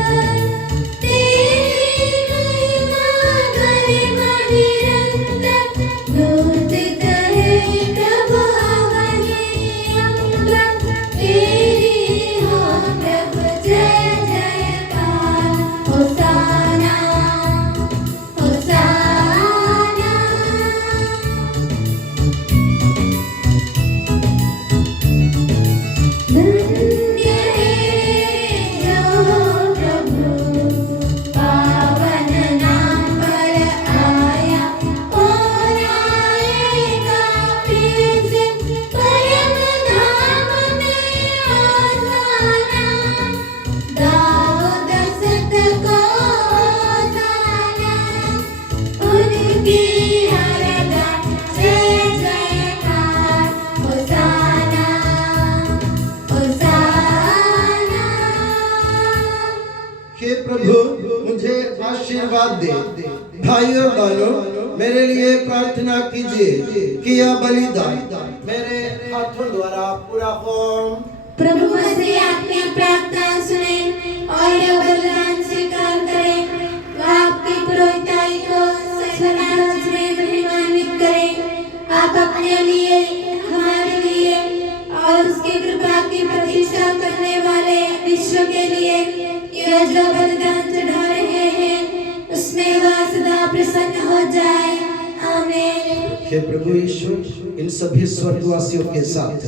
तेरी महिमा गरिमा निरंतर घोषित है प्रभु अगणित। तेरी हो प्रभु जय जयकार, होसाना होसाना। धन्य है जो प्रभु पावन नाम पर आया और आएगा फिर से परम धाम में होसाना। दाऊद सत को होसाना, उनकी हरदा जय जयकार, होसाना होसाना। हे प्रभु, मुझे आशीर्वाद दे। भाइयों बहनों, मेरे लिए प्रार्थना कीजिए कि यह बलिदान मेरे हाथों द्वारा पूरा हो। प्रभु से आपकी प्रार्थना सुने और यह बलिदान स्वीकार करें। वह आपकी पुरोहिताई को सचमुच में महिमान्वित करें। आप अपने लिए, हमारे लिए और उसकी कृपा की प्रतिष्ठा करने वाले विश्व के लिए यह जो बलिदान चढ़ा रहे हैं, उसमें वह सदा प्रसन्न हो जाए। आमीन। हे प्रभु ईश्वर, इन सभी स्वर्गवासियों के साथ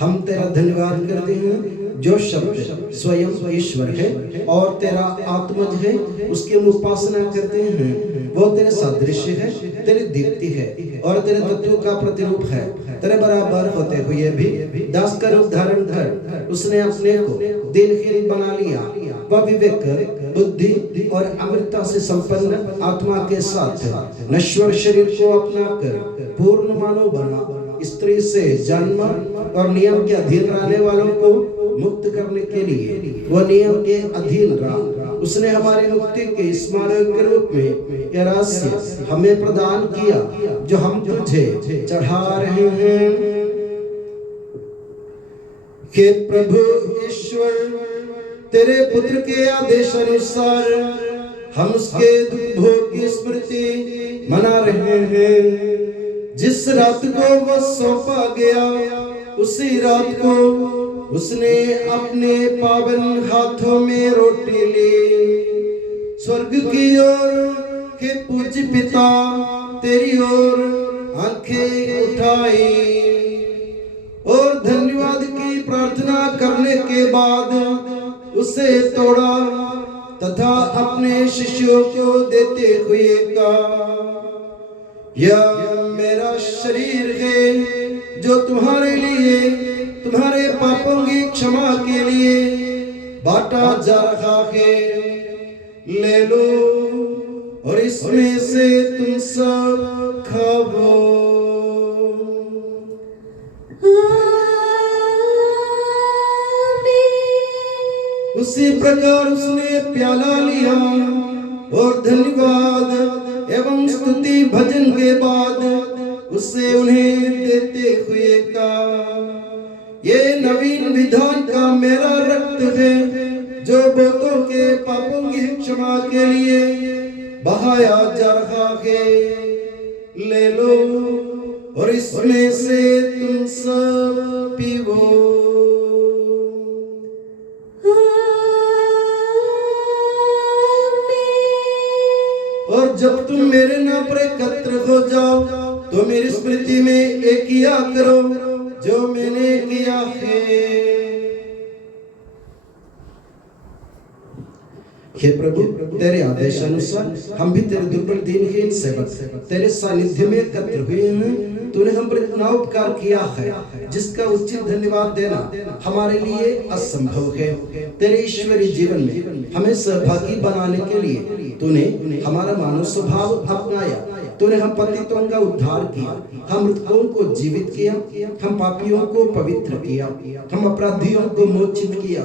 हम तेरा धन्यवाद करते हैं, जो शब्द स्वयं ईश्वर है और तेरा आत्मज है, उसकी हम उपासना करते हैं। वो तेरे सादृश्य है, तेरी दीप्ति है और तेरे तत्व का प्रतिरूप है। तेरे बराबर होते हुए भी दास का रूप धारण कर उसने अपने को दिनहीन बना लिया। वह विवेक, बुद्धि और अमृतता से संपन्न आत्मा के साथ नश्वर शरीर को अपना कर पूर्ण मानव बना स्त्री से जन्म और नियम के अधीन रहने वालों को मुक्त करने के लिए वह नियम के अधीन रहा। उसने हमारी मुक्ति के स्मारक के रूप में यह रहस्य हमें प्रदान किया जो हम तुझे चढ़ा रहे हैं। हे प्रभु ईश्वर, तेरे पुत्र के आदेश अनुसार हम उसके दुख भोग की स्मृति मना रहे हैं। जिस रात को वह सौंपा गया उसी रात को उसने अपने पावन हाथों में रोटी ली, स्वर्ग की ओर के पूज्य पिता तेरी ओर आंखें उठाई और धन्यवाद की प्रार्थना करने के बाद उसे तोड़ा तथा अपने शिष्यों को देते हुए कहा, यह मेरा शरीर है जो तुम्हारे लिए तुम्हारे पापों की क्षमा के लिए बांटा जा रहा है। ले लो और इसमें से तुम सब खाओ। उसी प्रकार उसने प्याला लिया और धन्यवाद एवं स्तुति भजन के बाद उसे उन्हें देते हुए कहा, ये नवीन विधान का मेरा रक्त है जो बहुतों के पापों की क्षमा के लिए बहाया जा रहा है। ले लो और इसमें से तुम सब पीवो। और जब तुम मेरे नाम पर एकत्र हो जाओ तो मेरी स्मृति में एक किया करो जो मैंने किया है। हे प्रभु, तेरे आदेश अनुसार हम भी तेरे दुर्बल दीनहीन सेवक तेरे सानिध्य में एकत्र हुए हैं। तूने हम पर इतना उपकार किया है जिसका उचित धन्यवाद देना हमारे लिए असंभव है। तेरे ईश्वरीय जीवन में हमें सहभागी बनाने के लिए तूने हमारा मानव स्वभाव अपनाया। तूने हम पतितों का उद्धार किया, हम मृतकों को जीवित किया, हम पापियों को पवित्र किया, हम अपराधियों को मोचित किया।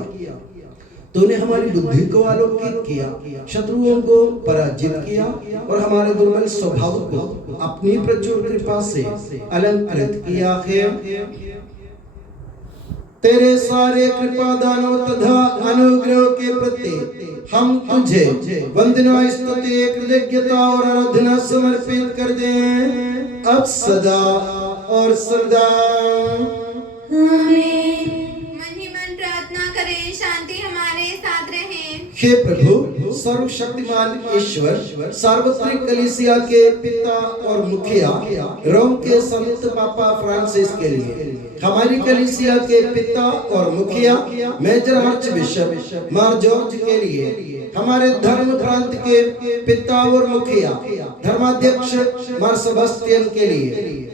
तूने हमारी बुद्धि को आलोकित किया, शत्रुओं को पराजित किया और हमारे दुर्बल स्वभाव को अपनी प्रचुर कृपा से अलंकृत किया है। तेरे सारे कृपा दानों तथा अनुग्रह के प्रति हम तुझे वंदना स्तुति कृतज्ञता और आराधना समर्पित कर दें अब सदा और सदा। आमीन। शांति हमारे साथ रहे। हे प्रभु, सर्वशक्तिमान ईश्वर, सार्वत्रिक कलीसिया के पिता और मुखिया रोम के संत पापा फ्रांसिस के लिए, हमारी कलीसिया के पिता और मुखिया मेजर आर्च बिशप मार जॉर्ज के लिए, हमारे धर्म प्रांत के पिता और मुखिया धर्माध्यक्ष मार सेबास्टियन के लिए,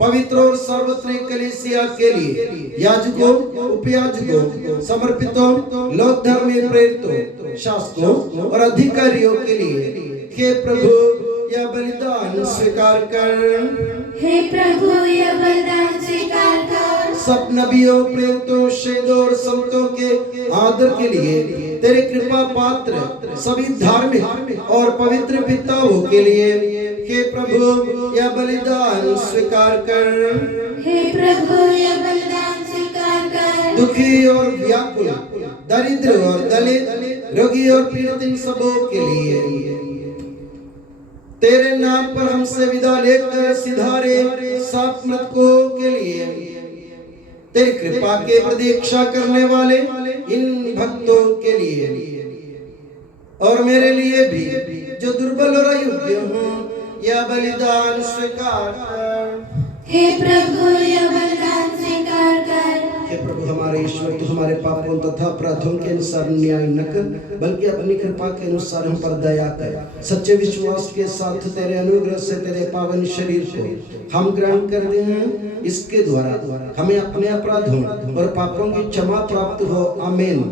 पवित्र और सर्वत्रिक कलीसिया के लिए याजकों, उपयाजकों, समर्पितों, लोक धर्मी प्रेरितों, शासकों और अधिकारियों के लिए, हे प्रभु यह बलिदान स्वीकार कर। हे प्रभु यह बलिदान स्वीकार कर। सब नबियों, प्रेरितों, शहीदों और संतों के आदर के लिए तेरे कृपा पात्र सभी धार्मिक और पवित्र पिताओं के लिए, हे प्रभु यह बलिदान स्वीकार कर। हे प्रभु यह बलिदान स्वीकार कर। दुखी और व्याकुल, दरिद्र और दलित, रोगी और पीड़ित इन सबों के लिए तेरे नाम पर हमसे विदा लेकर सिधारे सात मृतकों के लिए, तेरी कृपा के प्रतीक्षा करने वाले इन भक्तों के लिए और मेरे लिए भी जो दुर्बल और अयोग्य हूँ, यह बलिदान स्वीकार कर। हे प्रभु यह बलिदान स्वीकार कर। हे प्रभु हमारे ईश्वर, तू हमारे पापों तथा अपराधों के अनुसार न्याय न कर, बल्कि अपनी कृपा के अनुसार हम पर दया कर। सच्चे विश्वास के साथ तेरे अनुग्रह से तेरे पावन शरीर को हम ग्रहण करते हैं, इसके द्वारा हमें अपने अपराधों और पापों की क्षमा प्राप्त हो। आमीन।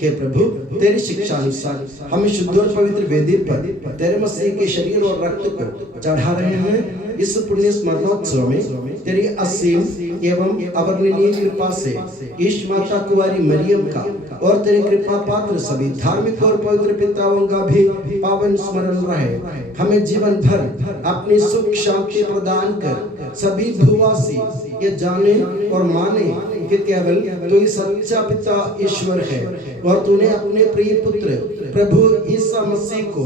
हे प्रभु, तेरी शिक्षा अनुसार हम शुद्ध और पवित्र वेदी पर तेरे मसीह के शरीर और रक्त को चढ़ा रहे हैं। इस पुण्य स्मरणोत्सव में तेरी असीम एवं अवर्णनीय कृपा से ईश माता कुंवारी मरियम का और तेरे कृपा पात्र सभी धार्मिक और पवित्र पिताओं का भी पावन स्मरण रहे। हमें जीवन भर अपनी सुख शांति प्रदान कर सभी भूवासी ये जाने और माने कि केवल तू ही सच्चा पिता ईश्वर है और तूने अपने प्रिय पुत्र प्रभु ईसा मसीह को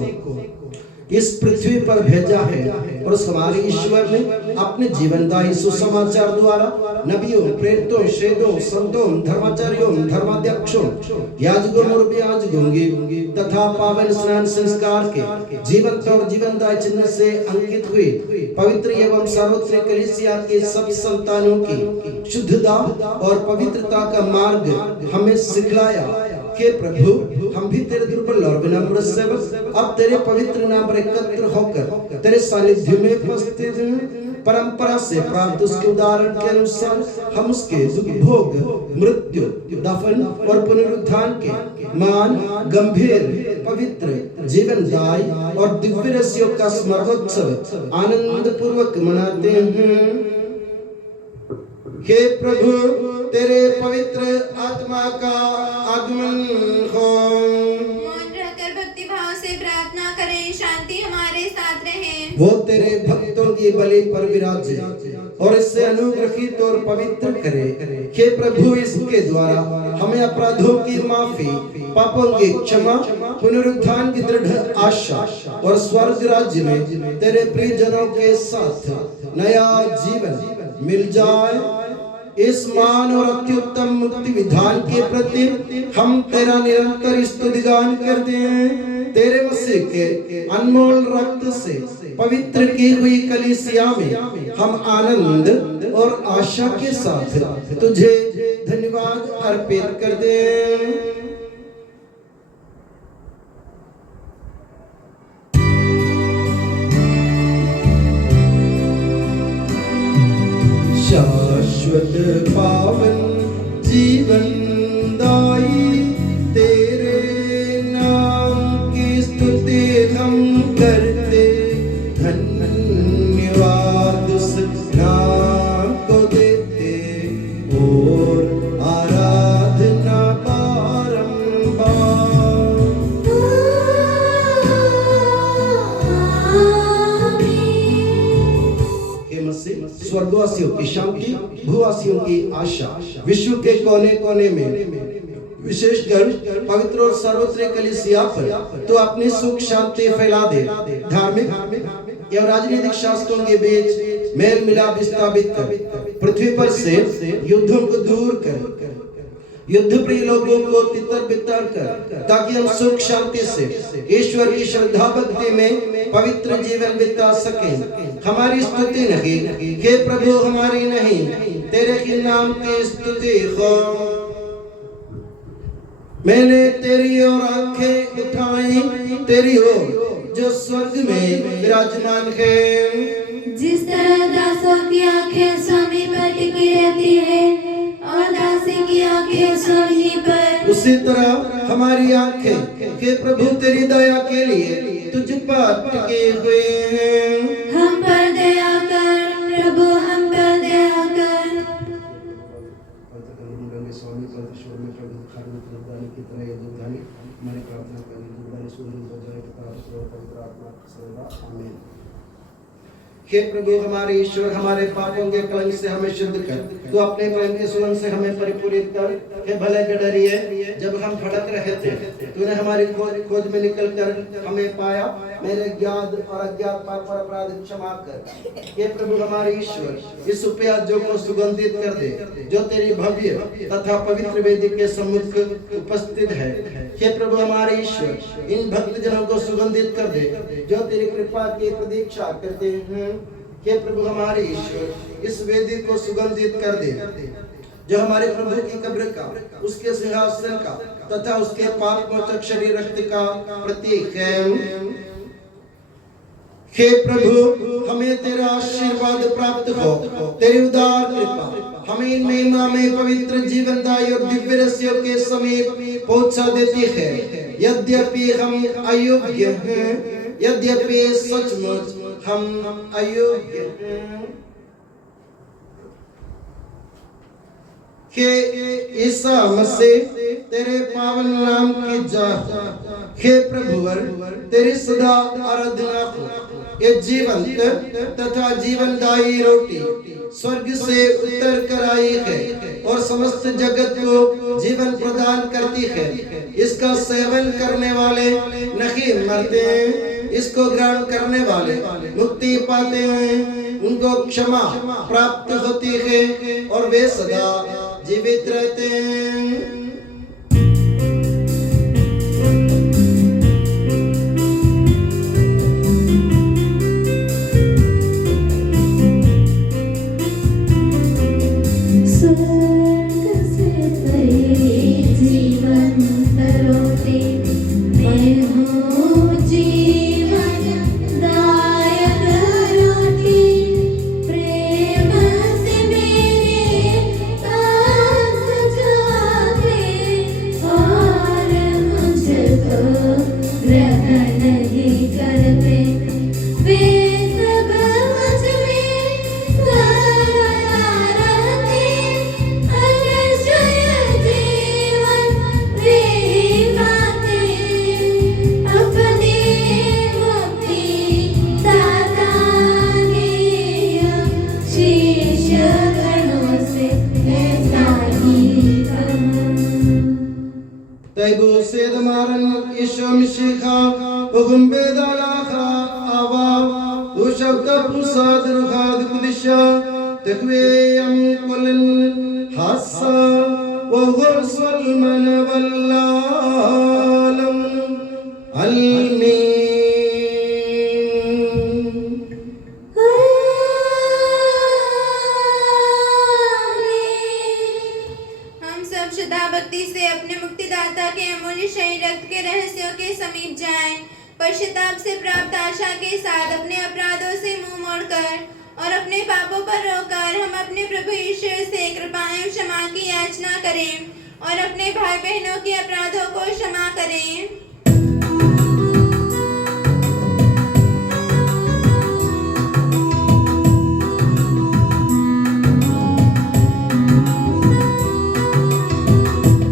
इस पृथ्वी पर भेजा है और उस हमारे ईश्वर ने अपने जीवनदायी सुसमाचार द्वारा नबियों, प्रेरितों, शहीदों, संतों, धर्माचार्यों, धर्माध्यक्षों, याजकों और याजकों तथा पावन स्नान संस्कार के जीवंत और जीवनदायी चिन्ह से अंकित हुए पवित्र एवं सार्वत्रिक कलीसिया के सब संतानों की शुद्धता और पवित्रता का मार्ग हमें सिखलाया। हे प्रभु, हम भी तेरे दुर्बल और विनम्र सेवक अब तेरे पवित्र नाम पर एकत्र होकर तेरे सानिध्य में उपस्थित हैं। परंपरा से प्राप्त उसके उदाहरण के अनुसार हम उसके दुख भोग, मृत्यु, दफन और पुनरुत्थान के मान गंभीर पवित्र जीवनदायी और दिव्य रस्यों का स्मरणोत्सव आनंद पूर्वक मनाते हैं। हे प्रभु, तेरे पवित्र आत्मा का आगमन हो। मौन रहकर भक्ति भाव से प्रार्थना करें, शांति हमारे साथ रहे। वो तेरे भक्तों की बलि पर विराजे और इससे अनुग्रहित और पवित्र करे। हे प्रभु, इसके द्वारा हमें अपराधों की माफी, पापों की क्षमा, पुनरुत्थान की दृढ़ आशा और स्वर्ग राज्य में तेरे प्रियजनों के साथ नया जीवन मिल जाए। इस मान और अत्युत्तम मुक्ति विधान के प्रति हम तेरा निरंतर स्तुतिगान करते हैं। तेरे मसीह के अनमोल रक्त से पवित्र की हुई कलीसिया में हम आनंद और आशा के साथ तुझे धन्यवाद अर्पित करते हैं। शाश्वत पावन जीवन दाई तेरे नाम की स्तुति हम करते, धन्यवाद उस नाम को देते और आराधना बारंबार। स्वर्गवासियों की शांति, भूवासियों की आशा, विश्व के कोने कोने में विशेषकर पवित्र और सर्वोत्तम कलीसिया पर तो अपनी सुख शांति फैला दे। धार्मिक एवं राजनीतिक शास्त्रों के बीच मेल मिलाप स्थापित कर पृथ्वी पर से युद्धों को दूर कर युद्ध प्रिय लोगों को तितर बितर कर ताकि हम सुख शांति से ईश्वर की श्रद्धा भक्ति में पवित्र जीवन बिता सकें। हमारी स्तुति नहीं, हे प्रभु, हमारी नहीं, तेरे ही नाम की स्तुति हो। मैंने तेरी ओर आंखें उठाई, तेरी ओर जो स्वर्ग में विराजमान है। जिस तरह दासों की आंखें स्वामी पर टिकी रहती है और दासी की आंखें स्वामी पर, उसी तरह हमारी आंखें हे प्रभु तेरी दया के लिए तुझ पर टिके हुए हैं। हम पर दया कर प्रभु, हम पर दया कर। स्वामी परमेश्वर में प्रभु खाने की तरह ये दुर्धानी हमारी प्रार्थना करें। दुर्धानी सूर्य बजाय पवित्र आत्मा सदा आमीन। हे प्रभु हमारे ईश्वर, हमारे पापों के कलंक से हमें शुद्ध कर, तू अपने प्रेम के सुगंध से हमें परिपूरित कर। हे भले के डरिए, जब हम भटक रहे थे तूने हमारी खोज में निकल कर हमें पाया। मेरे ज्ञात और अज्ञात पाप और अपराध क्षमा कर। हे प्रभु हमारे ईश्वर, इस उपयाजों को सुगंधित कर दे जो तेरी भव्य तथा पवित्र वेदी के सम्मुख उपस्थित है। हे प्रभु हमारे ईश्वर, इन भक्त जनों को सुगंधित कर दे जो तेरी कृपा की प्रतीक्षा करते हैं। हे प्रभु हमारे ईश्वर, इस वेदी को सुगंधित कर दे जो हमारे प्रभु की कब्र का, उसके सिंहासन का तथा उसके पाप मोचक शरीर रक्त का प्रतीक है। हे प्रभु हमें तेरा आशीर्वाद प्राप्त हो, तेरी उदार कृपा हमें महिमा में पवित्र जीवनदायी और दिव्य रस्यों के समीप पहुंचा देती है। यद्यपि हम अयोग्य हैं, यद्यपि सचमुच हम अयोग्य हैं, कि ईसा मसीह तेरे पावन नाम की हे प्रभुवर तेरी सदा आराधना हो। ये जीवंत तथा जीवनदायी रोटी स्वर्ग से उतर कर आई है और समस्त जगत को जीवन प्रदान करती है। इसका सेवन करने वाले नहीं मरते हैं, इसको ग्रहण करने वाले मुक्ति पाते हैं, उनको क्षमा प्राप्त होती है और वे सदा जीवित रहते हैं। पश्चाताप से प्राप्त आशा के साथ अपने अपराधों से मुंह मोड़कर और अपने पापों पर रोकर हम अपने प्रभु ईश्वर से कृपा एवं क्षमा की याचना करें और अपने भाई बहनों के अपराधों को क्षमा करें।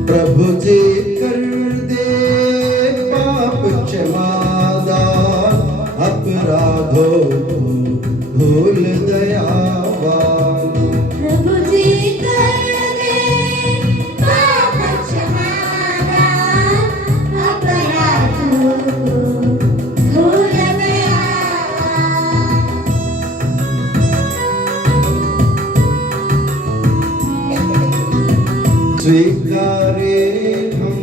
प्रभु जी कर दे पाप क्षमा अपराधों भूल दयावान। प्रभु जी कर दे पाप क्षमा अपराधों भूल दयावान। स्वीकारे हम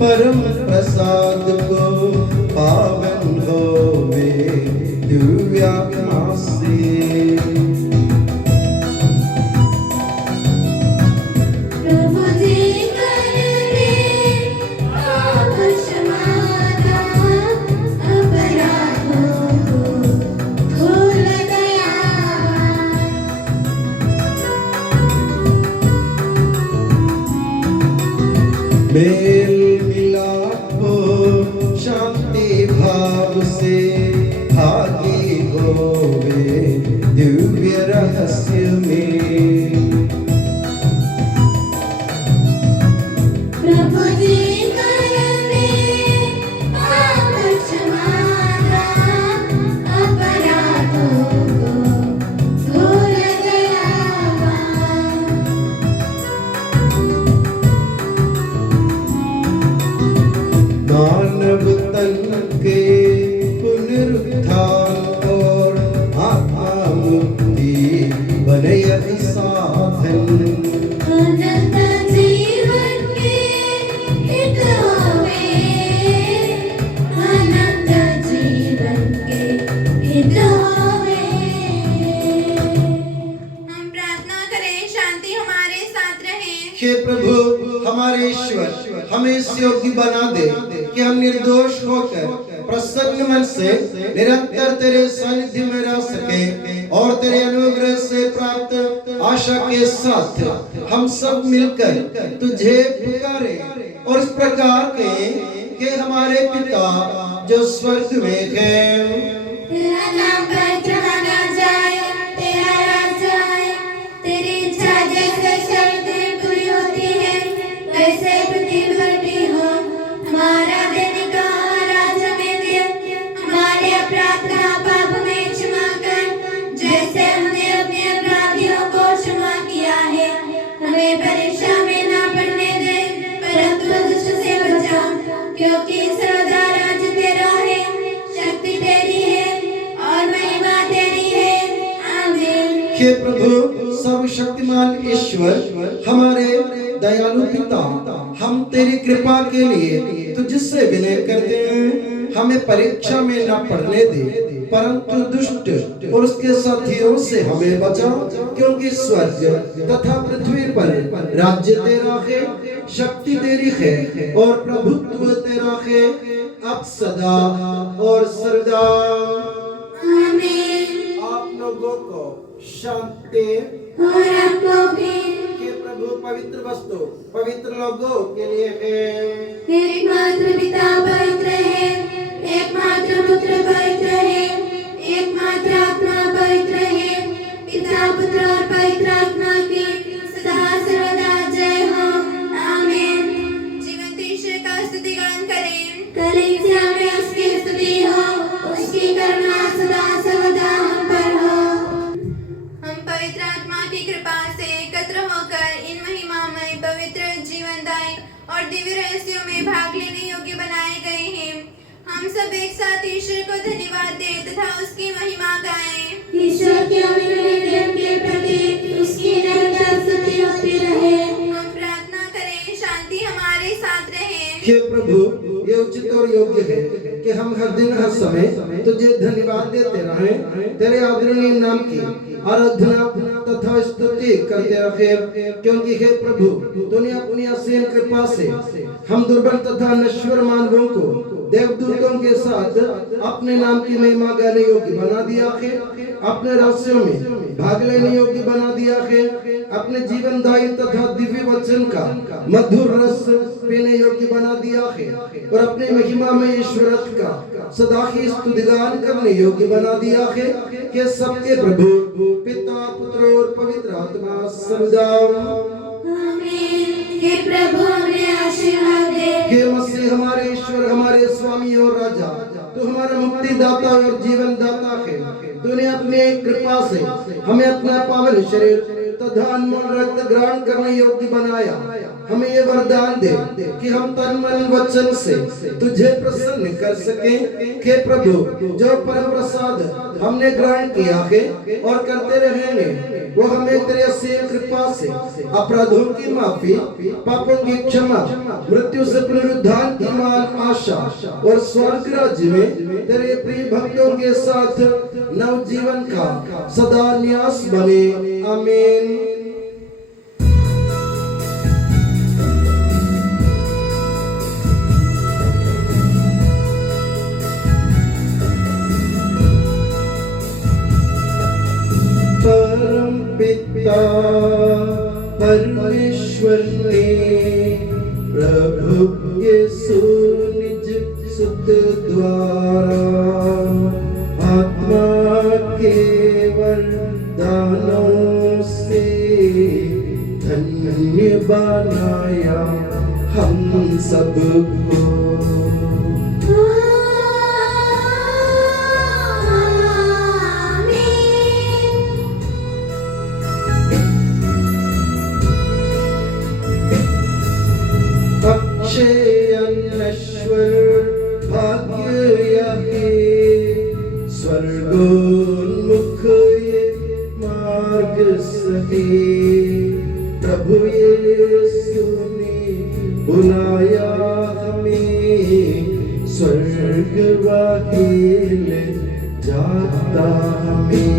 परम प्रसाद को पावन होवे दिव्यात्मा से। प्रभु जी कर दे पाप क्षमा अपराधों भूल दयावान। मेल मिलाप हो शांति भाव से भागी होवे दिव्य रहस्य में। प्रभु जी कर दे पाप क्षमा अपराधों भूल दयावान। मानव तन के पुनरुत्थान और आत्मा मुक्ति बने यही साधन। अनंत जीवन के हित होवे, अनंत जीवन के हित होवे। हम प्रार्थना करें, शांति हमारे साथ रहे। हे प्रभु हमारे ईश्वर हमें इस योग्य बना दे कि हम निर्दोष होकर प्रसन्न मन से निरंतर तेरे सानिध्य में रह सके और तेरे अनुग्रह से प्राप्त आशा के साथ हम सब मिलकर तुझे पुकारे और इस प्रकार के कि हमारे पिता जो स्वर्ग में है, तेरा नाम पवित्र माना जाए, तेरा राज्य आए, तेरी इच्छा जैसे स्वर्ग में शक्तिमान ईश्वर, हमारे दयालु पिता, हम तेरी कृपा के लिए तुझसे विनय करते हैं। हमें परीक्षा में न पड़ने दे, परंतु दुष्ट और उसके साथियों से हमें बचा, क्योंकि स्वर्ग तथा पृथ्वी पर राज्य तेरा है, शक्ति तेरी है और प्रभुत्व तेरा है, अब सदा और सर्वदा। आमीन। आप लोगों को शांति और आपको भी। के प्रभु पवित्र वस्तु पवित्र लोगों के लिए है। एकमात्र पिता पवित्र है, एकमात्र पुत्र पवित्र है, एकमात्र आत्मा पवित्र है। पिता पुत्र और पवित्र आत्मा की सदा सर्वदा जय हो। आमीन। जीवंत ईश्वर का स्तुतिगान करें। कलीसिया में उसकी स्तुति हो, उसकी करुणा सदा सर्वदा हम पर हो। हम पवित्र आत्मा की कृपा से एकत्र होकर इन महिमामय पवित्र जीवनदायी और दिव्य रहस्यों में भाग लेने योग्य बनाए गए हैं। हम सब एक साथ ईश्वर को धन्यवाद दें तथा उसकी महिमा गाएं। ईश्वर के अमूल्य प्रेम के प्रति उसकी निरंतर स्तुति होती रहे। हम प्रार्थना करें, शांति हमारे साथ रहे। हे प्रभु, ये उचित और योग्य है कि हम हर दिन हर समय तुझे धन्यवाद देते रहें, तेरे आदरणीय नाम की आराधना तथा स्तुति करते रहे, क्योंकि हे प्रभु, तूने अपनी असीम कृपा से हम दुर्बल तथा नश्वर मानवों को देवदूतों के साथ अपने नाम की महिमा गाने योग्य बना दिया है, अपने रहस्यों में भाग लेने योग्य बना दिया है, अपने जीवनदायी तथा दिव्य वचन का मधुर रस पीने योग्य बना दिया है और अपने महिमा में ईश्वरत्व का सदा ही स्तुतिगान करने योग्य बना दिया है कि सबके प्रभु पिता पुत्र और पवित्र आत्मा सर्वदा। आमीन। हे प्रभु हमें आशीर्वाद दे। हे मसीह हमारे ईश्वर, हमारे स्वामी और राजा, तू हमारा मुक्तिदाता और जीवन दाता है। तूने अपने कृपा से हमें अपना पावन शरीर तथा अनमोल रक्त ग्रहण करने योग्य बनाया। हमें ये वरदान दे कि हम तन मन वचन से तुझे प्रसन्न कर सकें। हे प्रभु, जो परम प्रसाद हमने ग्रहण किया है और करते रहेंगे, वो हमें तेरे असीम कृपा से अपराधों की माफी, पापों की क्षमा, मृत्यु से पुनरुद्धान की मान आशा और स्वर्ग राज्य में तेरे प्रिय भक्तों के साथ नव जीवन का सदा न्यास बने। आमीन। परम पिता परमेश्वर ने प्रभु यीशु निज सुत द्वारा आत्मा के वरदानों से धन्य बनाया हम सबको। अक्षयनश्वर भाग्य यही स्वर्गोन्मुख ये मार्ग सही, प्रभु यीशु ने बुलाया हमें, स्वर्ग वाहिल जाता हमें।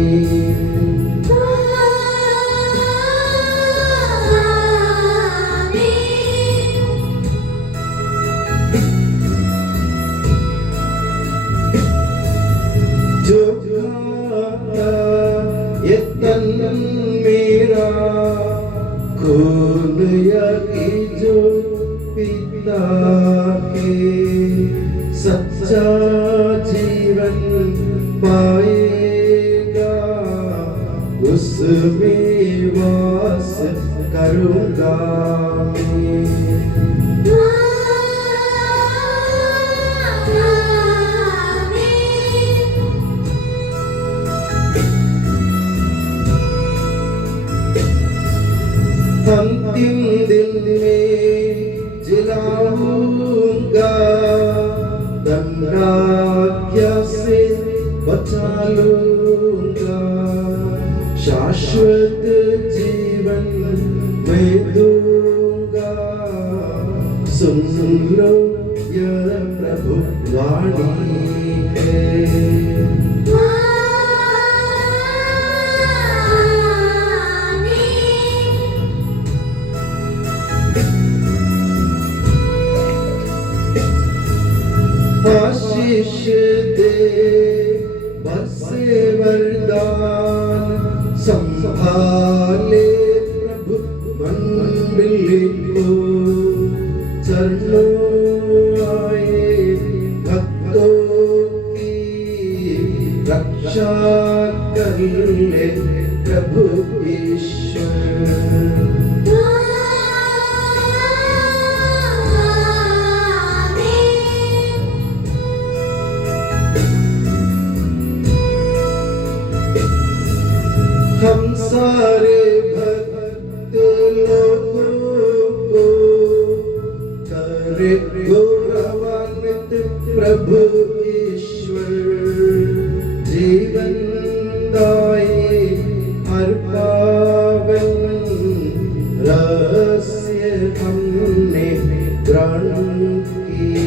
जो खाता ये तन मेरा खून यही जो पिता के सच्चा जीवन पाएगा, उसमें वास करूँगा मैं। अंतिम दिन में जिलाऊंगा, दंडाज्ञा से बचा लूंगा, शाश्वत जीवन सुन लो यह प्रभु वाणी है। आशीष दे बरसे वरदान, संभाले प्रभु मंडली को, चरणों आए भक्तों की रक्षा कर ले प्रभु ईश्वर। हम सारे भक्त लोगों को करे गौरवान्वित प्रभु ईश्वर। जीवन दायी हर पावन रहस्य हमने ग्रहण किए।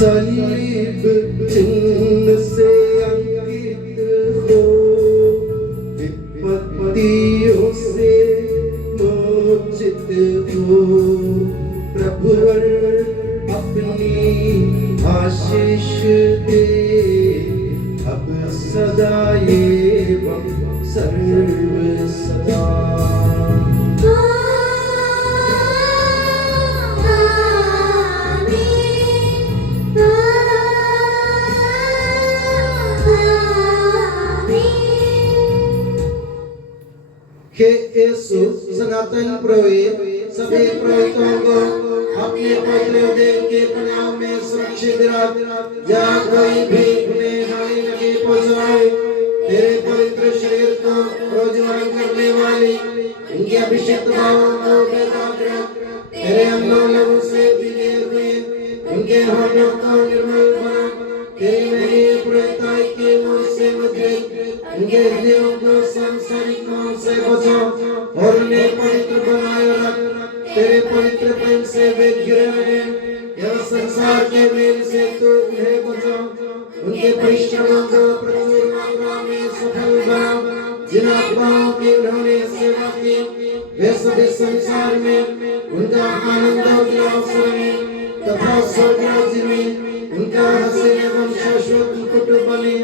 सलीब चिन्ह से अंकित हो, विपत्तियों से मोचित हो, प्रभुवर अपनी आशीष दे अब सदा एवं सर्व सदा। हे यीशु सनातन पुरोहित सभी पुरोहितों को अपने पवित्र देव के प्रणाम में सुरक्षित रख, जहाँ कोई भी उन्हें हानि नहीं पहुँचाए। तेरे पवित्र शरीर को रोजगार करने वाली उनके अभिषेक भावों को बेदाग रख। तेरे अंगों लहू से भीगे हुए उनके होठों को निर्मल बना। तेरी मेरी पुरोहिताई के मुँह से मुद्रित उनके हृदयों को सांसारिकों से बचा और उन्हें पवित्र बनाए रख। तेरे पवित्र प्रेम से वे घिरे हुए यह संसार के मेल से तू उन्हें बचा। उनके परिश्रमों को प्रचुर मात्रा में सफल बना। जिन आत्माओं की उन्होंने सेवा की वे सभी संसार में उनका आनंद अवसर में तथा स्वर्ग राज्य में उनका हसीन एवं शाश्वत मुकुट बने।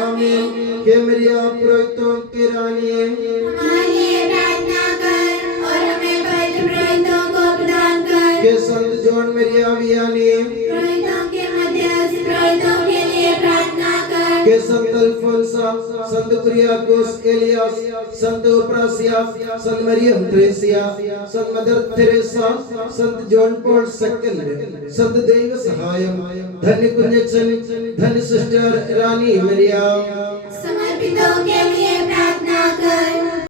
आमीन। हे मेरी आप पुरोहितों की रानी हमारे लिए प्रार्थना कर और हमें पवित्र पुरोहितों को प्रदान कर। हे संत जॉन मेरी आवियानी पुरोहितों के मध्यस्थ पुरोहितों के लिए प्रार्थना कर। हे संत अल्फोंसा, संत कुरियाकोस एलियास, संत उप्रासिया, संत मरियम थ्रेसिया, संत मदर थेरेसा, संत जॉन पॉल सेकंड, संत देव सहायम, धन्य कुंजन, धन्य सिस्टर रानी मरियम, समर्पितों के लिए प्रार्थना कर।